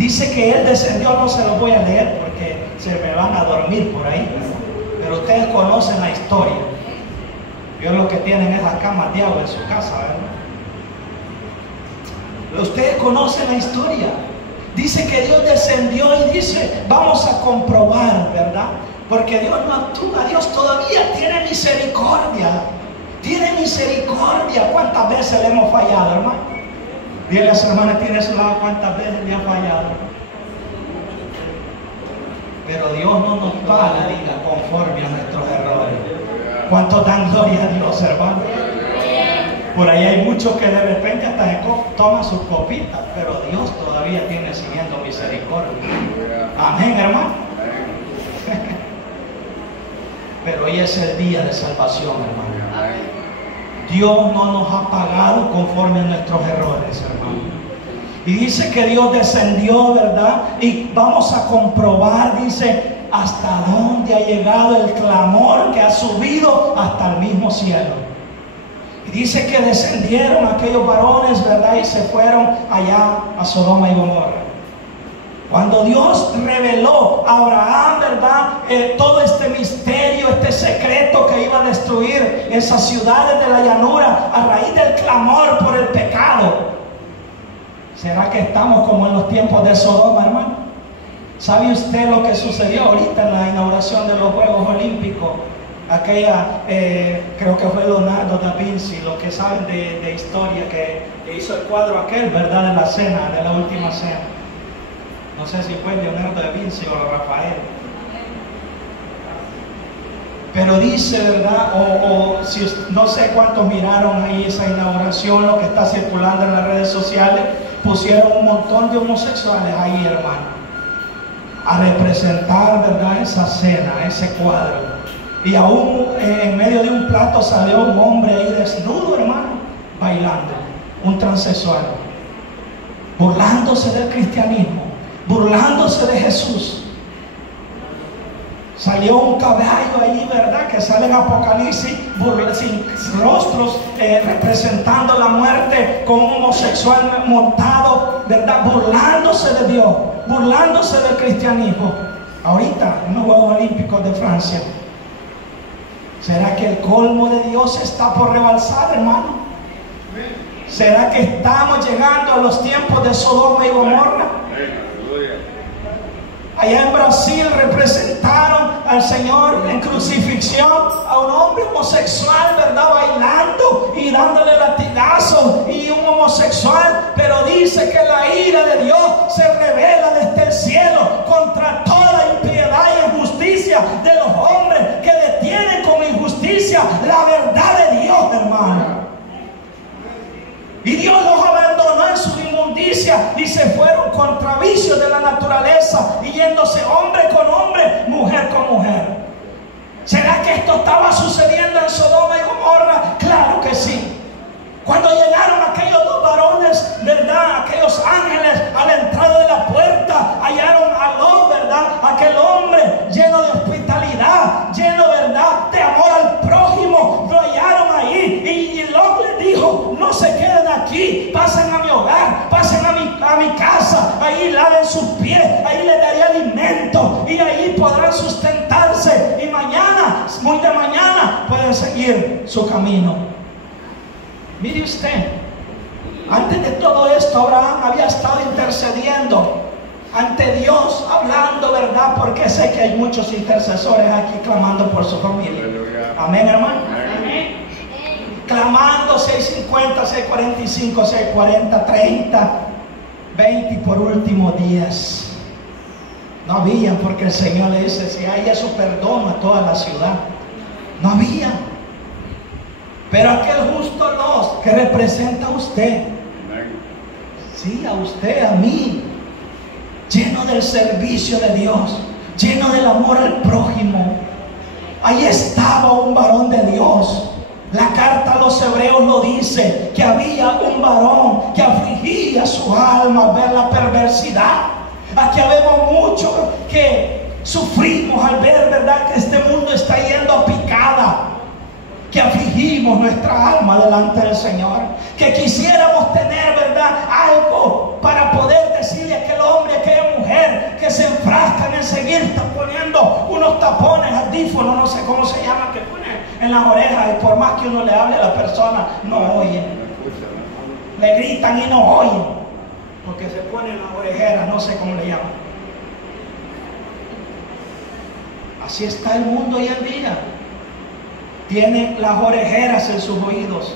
Dice que Él descendió, no se lo voy a leer porque se me van a dormir por ahí, pero ustedes conocen la historia. Yo lo que tienen es las camas de agua en su casa, ¿verdad? Ustedes conocen la historia. Dice que Dios descendió y dice, vamos a comprobar, ¿verdad? Porque Dios no actúa, Dios todavía tiene misericordia. Tiene misericordia. ¿Cuántas veces le hemos fallado, hermano? Dile a su hermana, tiene a su lado, ¿cuántas veces le ha fallado? Pero Dios no nos paga, diga, conforme a nuestros errores. ¿Cuántos dan gloria a Dios, hermano? Por ahí hay muchos que de repente hasta se toman sus copitas, pero Dios todavía tiene siguiendo misericordia. Amén, hermano. Pero hoy es el día de salvación, hermano. Dios no nos ha pagado conforme a nuestros errores, hermano. Y dice que Dios descendió, ¿verdad? Y vamos a comprobar, dice, hasta dónde ha llegado el clamor que ha subido hasta el mismo cielo. Y dice que descendieron aquellos varones, ¿verdad? Y se fueron allá a Sodoma y Gomorra. Cuando Dios reveló a Abraham, ¿verdad? Todo este misterio, este secreto que iba a destruir esas ciudades de la llanura a raíz del clamor por el pecado. ¿Será que estamos como en los tiempos de Sodoma, hermano? ¿Sabe usted lo que sucedió ahorita en la inauguración de los Juegos Olímpicos? Aquella, creo que fue Leonardo da Vinci, los que saben de historia, que hizo el cuadro aquel, ¿verdad? De la cena, de la última cena. No sé si fue Leonardo da Vinci o Rafael. Pero dice, ¿verdad? O si no sé cuántos miraron ahí esa inauguración, lo que está circulando en las redes sociales, pusieron un montón de homosexuales ahí, hermano, a representar, ¿verdad? Esa cena, ese cuadro. Y aún en medio de un plato salió un hombre ahí desnudo, hermano, bailando, un transexual, burlándose del cristianismo, burlándose de Jesús. Salió un caballo ahí, ¿verdad? Que sale en Apocalipsis, sin rostros, representando la muerte, con un homosexual montado, ¿verdad? Burlándose de Dios, burlándose del cristianismo. Ahorita, en los Juegos Olímpicos de Francia. ¿Será que el colmo de Dios está por rebalsar, hermano? ¿Será que estamos llegando a los tiempos de Sodoma y Gomorra? Allá en Brasil representaron al Señor en crucifixión a un hombre homosexual, ¿verdad? Bailando y dándole latigazos, y un homosexual, pero dice que la ira de Dios se revela desde el cielo contra toda impiedad y injusticia de los hombres que detienen con injusticia la verdad de Dios, hermano. Y Dios los abandonó en su inmundicia y se fueron contra vicios de la naturaleza, y yéndose hombre con hombre, mujer con mujer. ¿Será que esto estaba sucediendo en Sodoma y Gomorra? Claro que sí. Cuando llegaron aquellos dos varones, ¿verdad? Aquellos ángeles a la entrada de la puerta, hallaron a Lot, ¿verdad? Aquel hombre lleno de hospitalidad, lleno, ¿verdad?, de amor al prójimo. Lo hallaron ahí, y Lot les dijo: no se queden aquí, pasen a mi hogar, pasen a mi casa, ahí laven sus pies, ahí les daré alimento, y ahí podrán sustentarse, y mañana, muy de mañana, pueden seguir su camino. Mire usted, antes de todo esto, Abraham había estado intercediendo ante Dios, hablando, ¿verdad? Porque sé que hay muchos intercesores aquí clamando por su familia. Amén, hermano. Amén. Clamando 650, 645, 640, 30, 20 y por último 10. No habían, porque el Señor le dice: si hay eso, perdono a toda la ciudad. No había. Pero aquel justo Lot, que representa a usted, sí, a usted, a mí, lleno del servicio de Dios, lleno del amor al prójimo, ahí estaba un varón de Dios. La carta a los hebreos lo dice, que había un varón que afligía su alma al ver la perversidad. Aquí vemos mucho que sufrimos al ver, ¿verdad?, que este mundo está yendo a picada, que afligimos nuestra alma delante del Señor, que quisiéramos tener, ¿verdad?, algo para poder decirle a aquel hombre, a aquella que se enfrascan en seguir poniendo unos tapones, audífonos, no sé cómo se llaman, que ponen en las orejas, y por más que uno le hable a la persona, no oyen. Le gritan y no oyen, porque se ponen las orejeras, no sé cómo le llaman. Así está el mundo hoy en día. Tienen las orejeras en sus oídos,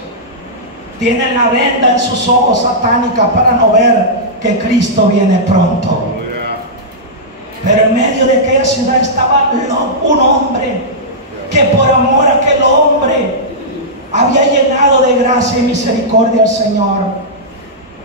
tienen la venda en sus ojos satánicas para no ver que Cristo viene pronto. Pero en medio de aquella ciudad estaba un hombre que por amor a aquel hombre había llenado de gracia y misericordia al Señor.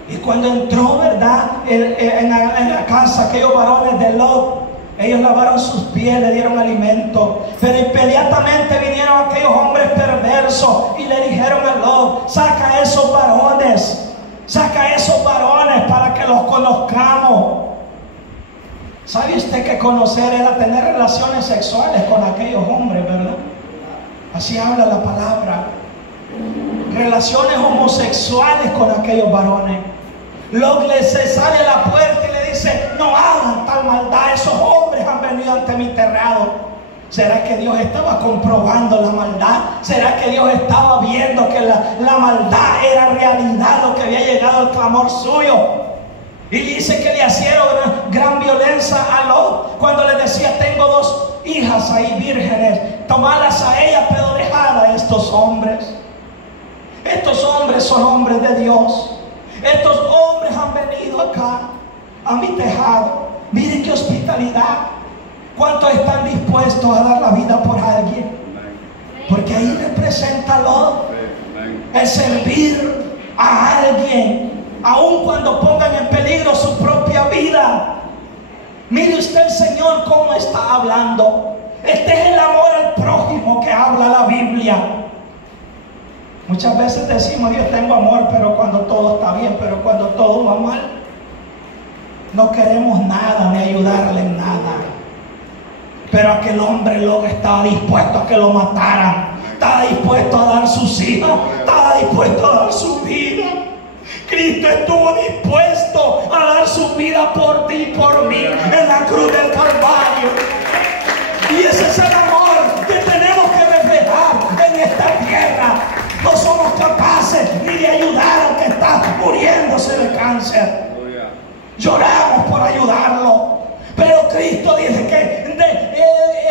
Y cuando entró, ¿verdad?, en la casa, aquellos varones de Lot, ellos lavaron sus pies, le dieron alimento. Pero inmediatamente vinieron aquellos hombres perversos y le dijeron a Lot: saca a esos varones para que los conozcamos. ¿Sabe usted que conocer era tener relaciones sexuales con aquellos hombres, verdad? Así habla la palabra. Relaciones homosexuales con aquellos varones. Lot se sale a la puerta y le dice: no hagan tal maldad, esos hombres han venido ante mi terrado. ¿Será que Dios estaba comprobando la maldad? ¿Será que Dios estaba viendo que la maldad era realidad, lo que había llegado al clamor suyo? Y dice que le hicieron gran violencia a Lot cuando le decía: tengo 2 hijas ahí vírgenes, tomalas a ellas, pero dejad a estos hombres. Estos hombres son hombres de Dios. Estos hombres han venido acá a mi tejado. Miren qué hospitalidad. ¿Cuántos están dispuestos a dar la vida por alguien? Porque ahí representa Lot, el servir a alguien, aun cuando pongan en peligro su propia vida. Mire usted el Señor cómo está hablando. Este es el amor al prójimo que habla la Biblia. Muchas veces decimos: Dios, tengo amor, pero cuando todo está bien, pero cuando todo va mal, no queremos nada, ni ayudarle en nada. Pero aquel hombre luego estaba dispuesto a que lo mataran, estaba dispuesto a dar sus hijas, estaba dispuesto a dar su vida. Cristo estuvo dispuesto a dar su vida por ti y por mí en la cruz del Calvario. Y ese es el amor que tenemos que reflejar en esta tierra. No somos capaces ni de ayudar al que está muriéndose de cáncer. Lloramos por ayudarlo. Pero Cristo dice que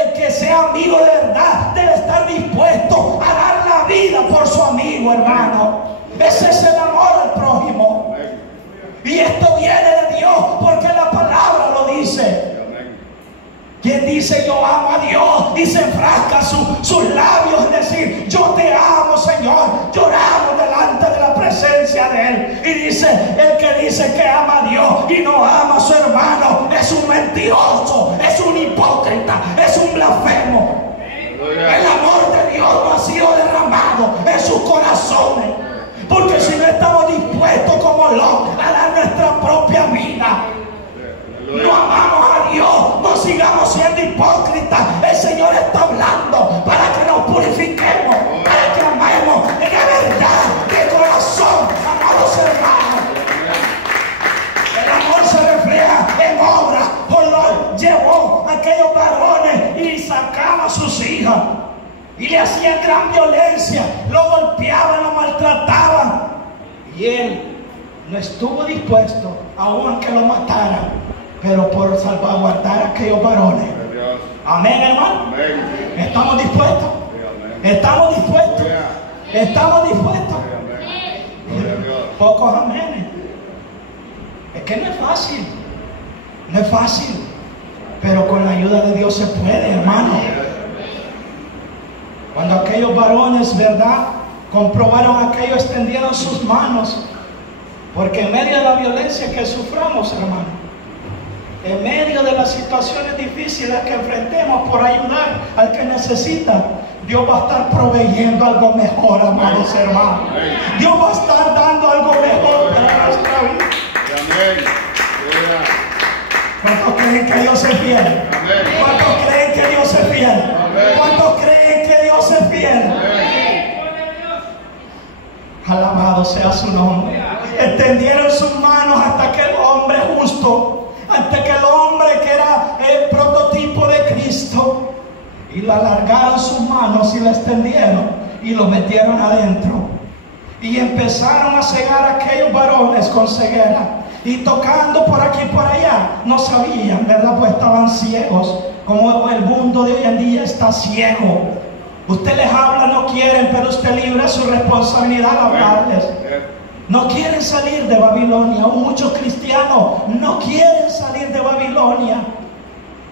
el que sea amigo de verdad debe estar dispuesto a dar la vida por su amigo, hermano. Ese es el amor al prójimo. Y esto viene de Dios porque la palabra lo dice. Quien dice yo amo a Dios y se enfrasca sus labios en decir yo te amo, Señor, lloramos delante de la presencia de Él. Y dice: el que dice que ama a Dios y no ama a su hermano es un mentiroso, es un hipócrita, es un blasfemo. El amor de Dios no ha sido derramado en sus corazones, porque si no estamos dispuestos como Lot a dar nuestra propia vida, no amamos a Dios, no sigamos siendo hipócritas. El Señor está hablando para que nos purifiquemos, para que amemos en la verdad de corazón, amados hermanos. El amor se refleja en obra. Lot llevó a aquellos varones y sacaba a sus hijas y le hacían gran violencia, lo golpeaban, lo maltrataban, y él no estuvo dispuesto aún a que lo mataran, pero por salvaguardar a aquellos varones. Amén, hermano. Amén. ¿Estamos dispuestos? ¿Estamos dispuestos? ¿Estamos dispuestos? Pocos amenes. Es que no es fácil. No es fácil. Pero con la ayuda de Dios se puede, hermano. Cuando aquellos varones, ¿verdad?, comprobaron aquello, extendieron sus manos. Porque en medio de la violencia que suframos, hermano, en medio de las situaciones difíciles que enfrentemos por ayudar al que necesita, Dios va a estar proveyendo algo mejor, amados hermanos. Dios va a estar dando algo mejor para nuestra vida. ¿Cuántos creen que Dios es fiel? ¿Cuántos creen que Dios es fiel? ¿Cuántos creen que Dios es fiel? Alabado sea su nombre. Extendieron sus manos hasta aquel hombre justo, hasta aquel hombre que era el prototipo de Cristo, y le alargaron sus manos y la extendieron y lo metieron adentro. Y empezaron a cegar a aquellos varones con ceguera, y tocando por aquí y por allá, no sabían, ¿verdad? Pues estaban ciegos, como el mundo de hoy en día está ciego. Usted les habla, no quieren, pero usted libra su responsabilidad al hablarles. No quieren salir de Babilonia. Aún muchos cristianos no quieren salir de Babilonia.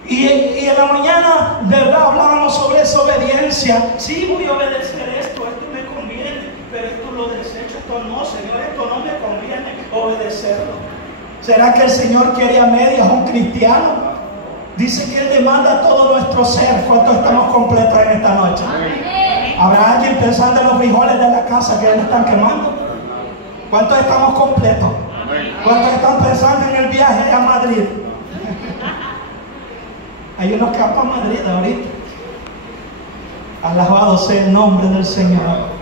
Y en la mañana, ¿verdad? Hablábamos sobre esa obediencia. Sí, voy a obedecer esto me conviene, pero esto lo desecho, esto no, Señor, esto no me conviene obedecerlo. ¿Será que el Señor quiere a medias a un cristiano? Dice que Él demanda todo nuestro ser. ¿Cuántos estamos completos en esta noche? ¿Habrá alguien pensando en los frijoles de la casa que le están quemando? ¿Cuántos estamos completos? ¿Cuántos están pensando en el viaje a Madrid? Hay unos que van para Madrid ahorita. Alabado sea el nombre del Señor.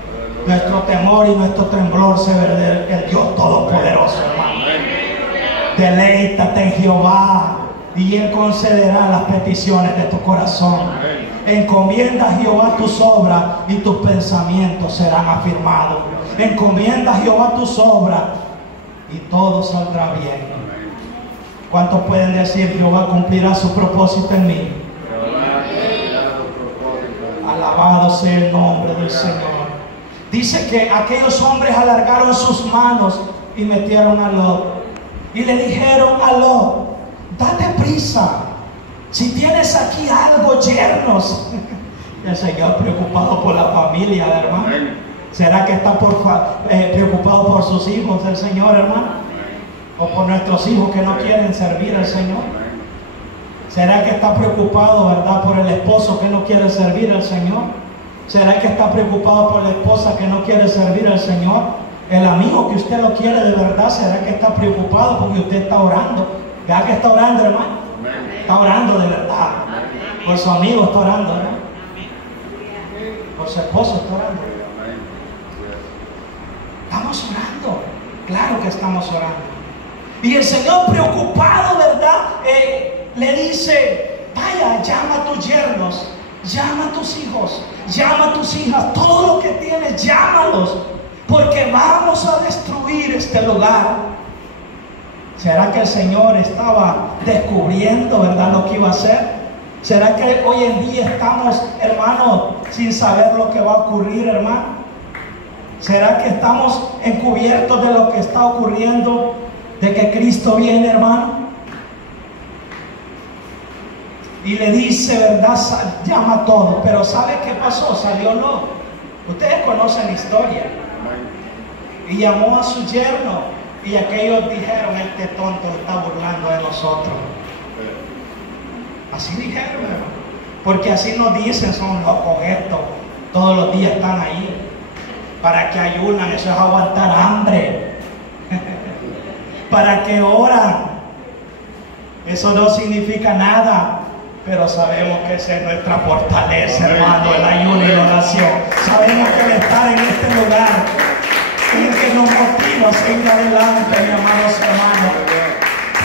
Nuestro temor y nuestro temblor se ve del Dios Todopoderoso, hermano. Deleítate en Jehová y Él concederá las peticiones de tu corazón. Encomienda a Jehová tus obras y tus pensamientos serán afirmados. Encomienda a Jehová tus obras y todo saldrá bien. ¿Cuántos pueden decir: Jehová cumplirá su propósito en mí? Alabado sea el nombre del Señor. Dice que aquellos hombres alargaron sus manos y metieron a Lot. Y le dijeron a Lot: date prisa, si tienes aquí algo, yernos. El Señor preocupado por la familia, hermano. ¿Será que está preocupado por sus hijos, el Señor, hermano? ¿O por nuestros hijos que no quieren servir al Señor? ¿Será que está preocupado, verdad, por el esposo que no quiere servir al Señor? ¿Será que está preocupado por la esposa que no quiere servir al Señor? El amigo que usted lo quiere de verdad, ¿será que está preocupado porque usted está orando? ¿Ya que está orando, hermano? Está orando de verdad. Por su amigo está orando, ¿verdad? Por su esposo está orando. Estamos orando. Claro que estamos orando. Y el Señor preocupado, ¿verdad? Le dice: vaya, llama a tus yernos, llama a tus hijos, llama a tus hijas, todo lo que tienes, llámalos, porque vamos a destruir este lugar. ¿Será que el Señor estaba descubriendo, verdad, lo que iba a hacer? ¿Será que hoy en día estamos, hermano, sin saber lo que va a ocurrir, hermano? ¿Será que estamos encubiertos de lo que está ocurriendo, de que Cristo viene, hermano? Y le dice, verdad, llama a todos. Pero ¿sabe qué pasó? Salió Lot. Ustedes conocen la historia. Y llamó a su yerno. Y aquellos dijeron: este tonto está burlando de nosotros. Así dijeron, hermano. Porque así nos dicen: son locos estos. Todos los días están ahí. ¿Para qué ayunan? Eso es aguantar hambre. ¿Para qué oran? Eso no significa nada. Pero sabemos que esa es nuestra fortaleza, hermano, el ayuno y la oración. Sabemos que el estar en este lugar es el que nos motiva a seguir adelante, mis amados hermanos.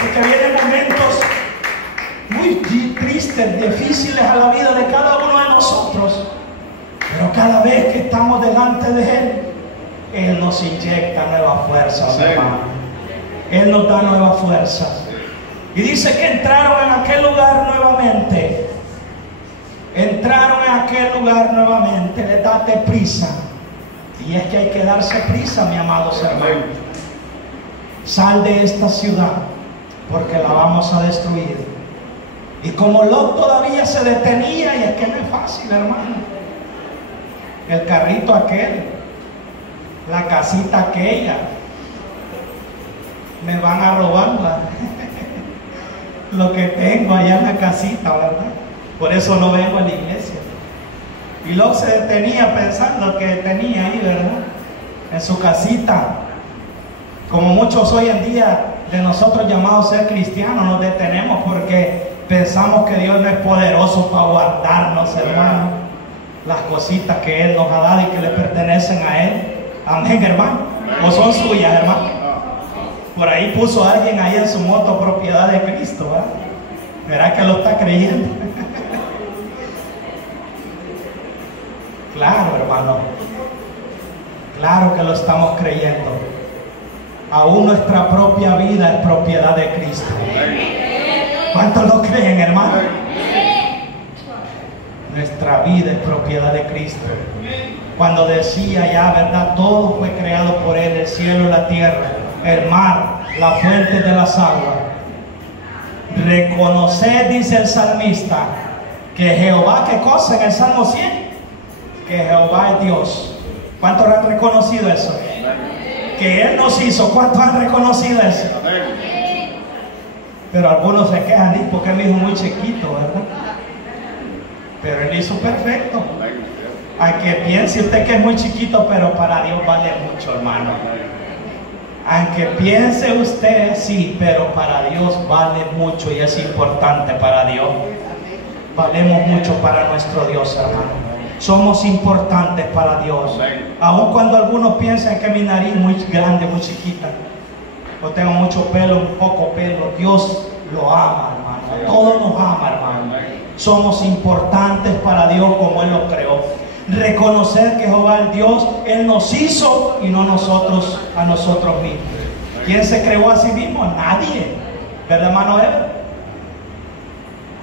Porque vienen momentos muy tristes, difíciles a la vida de cada uno de nosotros. Pero cada vez que estamos delante de Él nos inyecta nuevas fuerzas, hermano. Él nos da nuevas fuerzas. Y dice que entraron en aquel lugar nuevamente. Entraron en aquel lugar nuevamente. Le date prisa. Y es que hay que darse prisa, mis amados hermanos. Sal de esta ciudad, porque la vamos a destruir. Y como Lot todavía se detenía, y es que no es fácil, hermano. El carrito aquel, la casita aquella, me van a robarla. Lo que tengo allá en la casita, ¿verdad? Por eso no vengo a la iglesia. Y Lot se detenía pensando que tenía ahí, ¿verdad? En su casita. Como muchos hoy en día de nosotros llamados a ser cristianos, nos detenemos porque pensamos que Dios no es poderoso para guardarnos, hermano, las cositas que Él nos ha dado y que le pertenecen a Él. Amén, hermano. O son suyas, hermano. Por ahí puso alguien ahí en su moto propiedad de Cristo, ¿verdad? ¿Será que lo está creyendo? Claro, hermano. Claro que lo estamos creyendo. Aún nuestra propia vida es propiedad de Cristo. ¿Cuántos lo creen, hermano? Nuestra vida es propiedad de Cristo. Cuando decía ya, ¿verdad? Todo fue creado por Él, el cielo y la tierra, el mar, la fuente de las aguas. Reconocer, dice el salmista, que Jehová, ¿qué cosa en el Salmo 100? Que Jehová es Dios. ¿Cuántos han reconocido eso? Que Él nos hizo. ¿Cuántos han reconocido eso? Pero algunos se quejan, ¿sí? Porque Él hizo muy chiquito, ¿verdad? Pero Él hizo perfecto. Aunque piense usted que es muy chiquito, pero para Dios vale mucho, hermano. Aunque piense usted, sí, pero para Dios vale mucho y es importante para Dios. Valemos mucho para nuestro Dios, hermano. Somos importantes para Dios. Aun cuando algunos piensan que mi nariz es muy grande, muy chiquita, o tengo mucho pelo, un poco pelo, Dios lo ama, hermano. Todos nos ama, hermano. Somos importantes para Dios como Él nos creó. Reconocer que Jehová es Dios, Él nos hizo y no nosotros a nosotros mismos. ¿Quién se creó a sí mismo? Nadie. ¿Verdad, hermano Ever?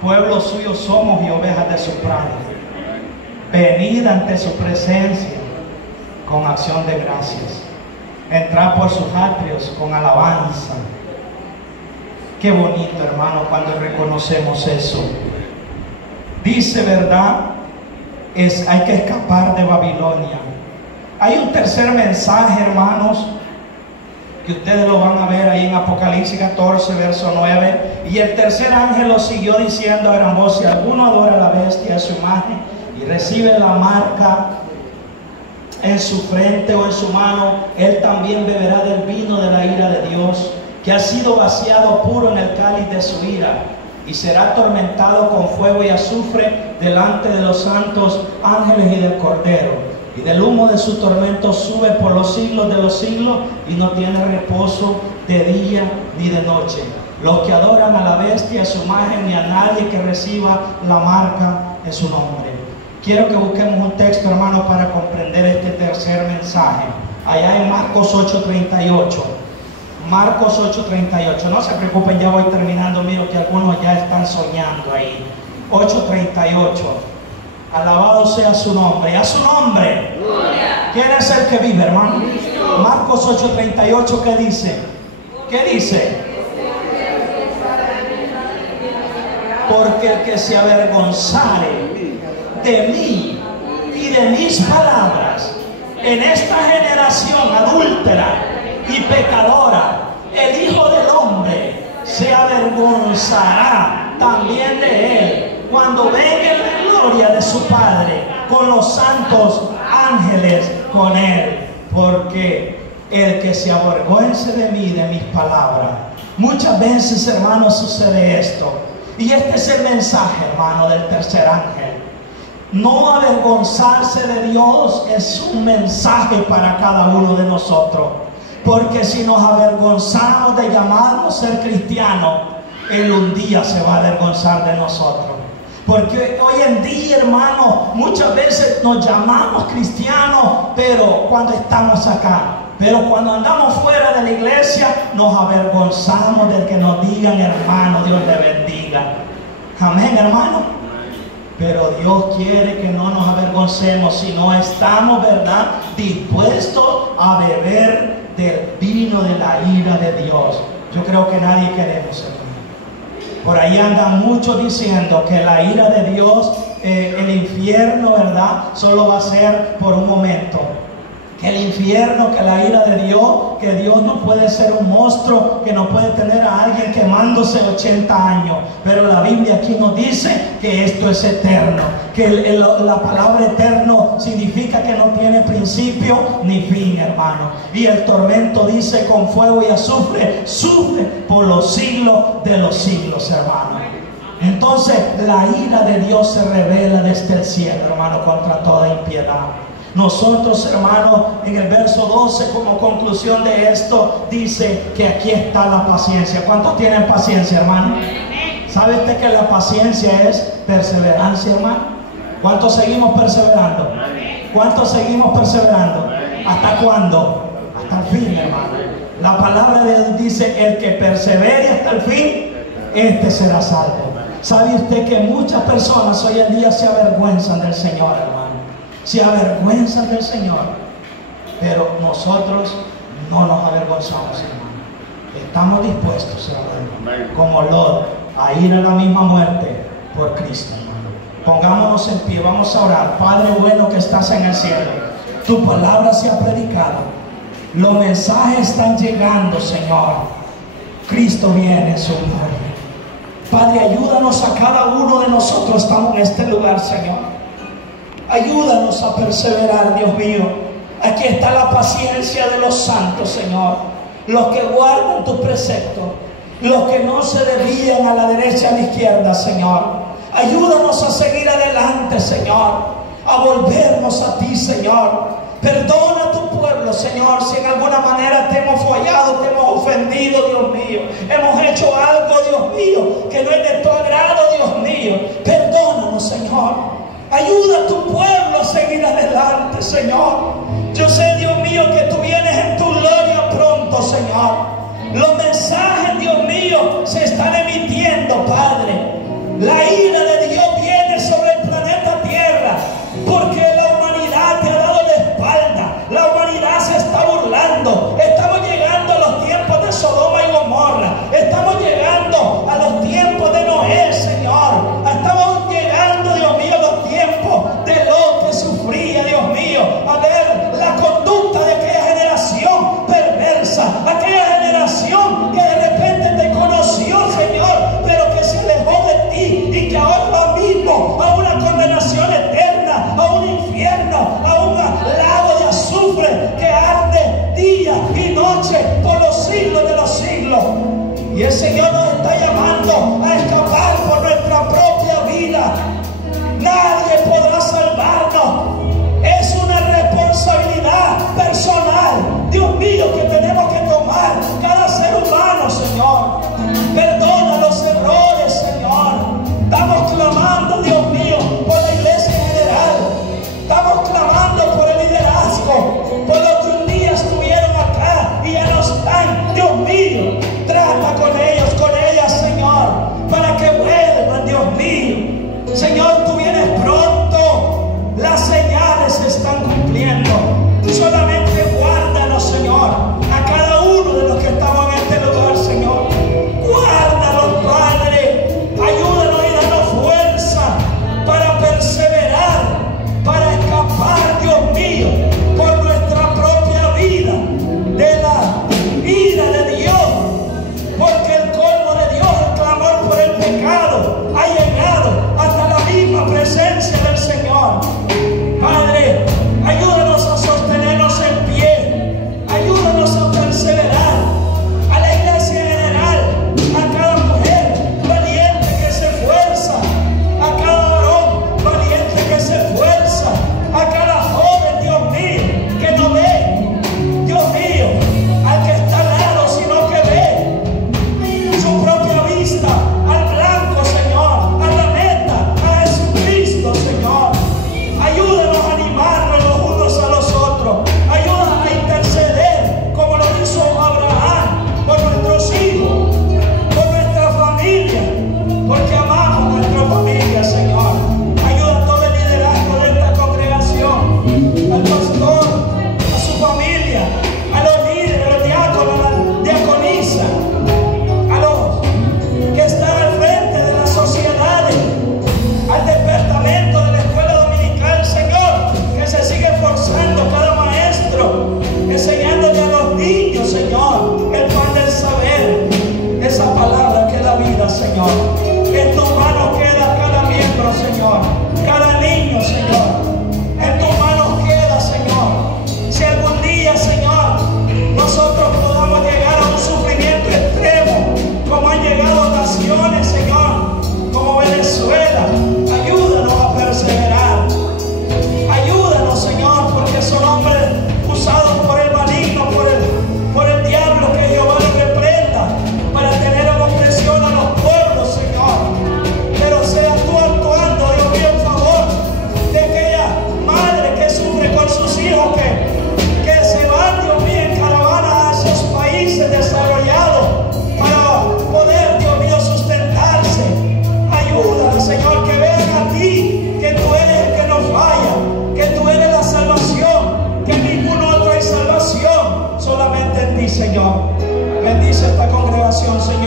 Pueblo suyo somos y ovejas de su prado. Venid ante su presencia con acción de gracias. Entrar por sus atrios con alabanza. Qué bonito, hermano, cuando reconocemos eso. Dice, ¿verdad? Hay que escapar de Babilonia. Hay un tercer mensaje, hermanos, que ustedes lo van a ver ahí en Apocalipsis 14, verso 9. Y el tercer ángel lo siguió diciendo a gran voz: si alguno adora a la bestia, a su imagen, y recibe la marca en su frente o en su mano, él también beberá del vino de la ira de Dios, que ha sido vaciado puro en el cáliz de su ira, y será atormentado con fuego y azufre delante de los santos ángeles y del Cordero. Y del humo de su tormento sube por los siglos de los siglos, y no tiene reposo de día ni de noche. Los que adoran a la bestia, a su imagen, y a nadie que reciba la marca en su nombre. Quiero que busquemos un texto, hermano, para comprender este tercer mensaje. Allá en Marcos 8:38. Marcos 8:38. No se preocupen, ya voy terminando. Miro que algunos ya están soñando ahí. 8:38. Alabado sea su nombre. A su nombre. ¿Quién es el que vive, hermano? Marcos 8:38, ¿qué dice? ¿Qué dice? Porque el que se avergonzare de mí y de mis palabras en esta generación adúltera y pecadora, el Hijo del Hombre se avergonzará también de él cuando venga en la gloria de su Padre con los santos ángeles con él. Porque el que se avergüence de mí y de mis palabras. Muchas veces, hermanos, sucede esto, y este es el mensaje, hermano, del tercer ángel. No avergonzarse de Dios es un mensaje para cada uno de nosotros. Porque si nos avergonzamos de llamarnos ser cristianos, Él un día se va a avergonzar de nosotros. Porque hoy en día, hermano, muchas veces nos llamamos cristianos, pero cuando estamos acá. Pero cuando andamos fuera de la iglesia, nos avergonzamos del que nos digan: hermano, Dios le bendiga. Amén, hermano. Pero Dios quiere que no nos avergoncemos, si no estamos, ¿verdad?, dispuestos a beber del vino de la ira de Dios. Yo creo que nadie queremos, hermano. Por ahí andan muchos diciendo que la ira de Dios, el infierno, ¿verdad?, solo va a ser por un momento. Que el infierno, que la ira de Dios, que Dios no puede ser un monstruo, que no puede tener a alguien quemándose 80 años. Pero la Biblia aquí nos dice que esto es eterno, que la palabra eterno significa que no tiene principio ni fin, hermano. Y el tormento dice con fuego y azufre, sufre por los siglos de los siglos, hermano. Entonces la ira de Dios se revela desde el cielo, hermano, contra toda impiedad. Nosotros, hermanos, en el verso 12, como conclusión de esto, dice que aquí está la paciencia. ¿Cuántos tienen paciencia, hermano? ¿Sabe usted que la paciencia es perseverancia, hermano? ¿Cuántos seguimos perseverando? ¿Cuántos seguimos perseverando? ¿Hasta cuándo? Hasta el fin, hermano. La palabra de Dios dice: el que persevere hasta el fin, este será salvo. ¿Sabe usted que muchas personas hoy en día se avergüenzan del Señor, hermano? Se avergüenzan del Señor. Pero nosotros no nos avergonzamos, hermano. Estamos dispuestos, hermano, como Lot, a ir a la misma muerte por Cristo, hermano. Pongámonos en pie, vamos a orar. Padre bueno que estás en el cielo, tu palabra se ha predicado. Los mensajes están llegando, Señor. Cristo viene en su gloria. Padre, ayúdanos a cada uno de nosotros. Estamos en este lugar, Señor. Ayúdanos a perseverar, Dios mío. Aquí está la paciencia de los santos, Señor. Los que guardan tus preceptos, los que no se desvían a la derecha y a la izquierda, Señor. Ayúdanos a seguir adelante, Señor, a volvernos a ti, Señor. Perdona a tu pueblo, Señor, si en alguna manera te hemos fallado, te hemos ofendido, Dios mío. Hemos hecho algo, Dios mío, que no es de tu agrado, Dios mío. Perdónanos, Señor. Ayuda a tu pueblo a seguir adelante, Señor. Yo sé, Dios mío, que tú vienes en tu gloria pronto, Señor. Los mensajes, Dios mío, se están emitiendo, Padre. La ira de Dios viene sobre el planeta Tierra, porque la humanidad te ha dado la espalda. La humanidad se está burlando. Estamos llegando a los tiempos de Sodoma y Gomorra. Estamos llegando a los tiempos de Noé, Señor. Estamos llegando, Dios mío, a los tiempos de Lot, que sufría, Dios mío, a ver la conducta de aquella generación perversa, aquella generación que de repente te conoció, Señor, pero que se alejó de ti y que ahora va mismo a una condenación eterna, a un infierno, a un lago de azufre que arde día y noche.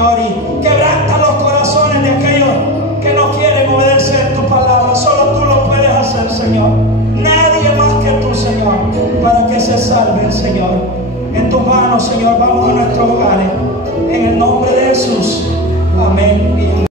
Señor, y quebranta los corazones de aquellos que no quieren obedecer tu palabra. Solo tú lo puedes hacer, Señor. Nadie más que tú, Señor, para que se salven, Señor. En tus manos, Señor, vamos a nuestro hogar.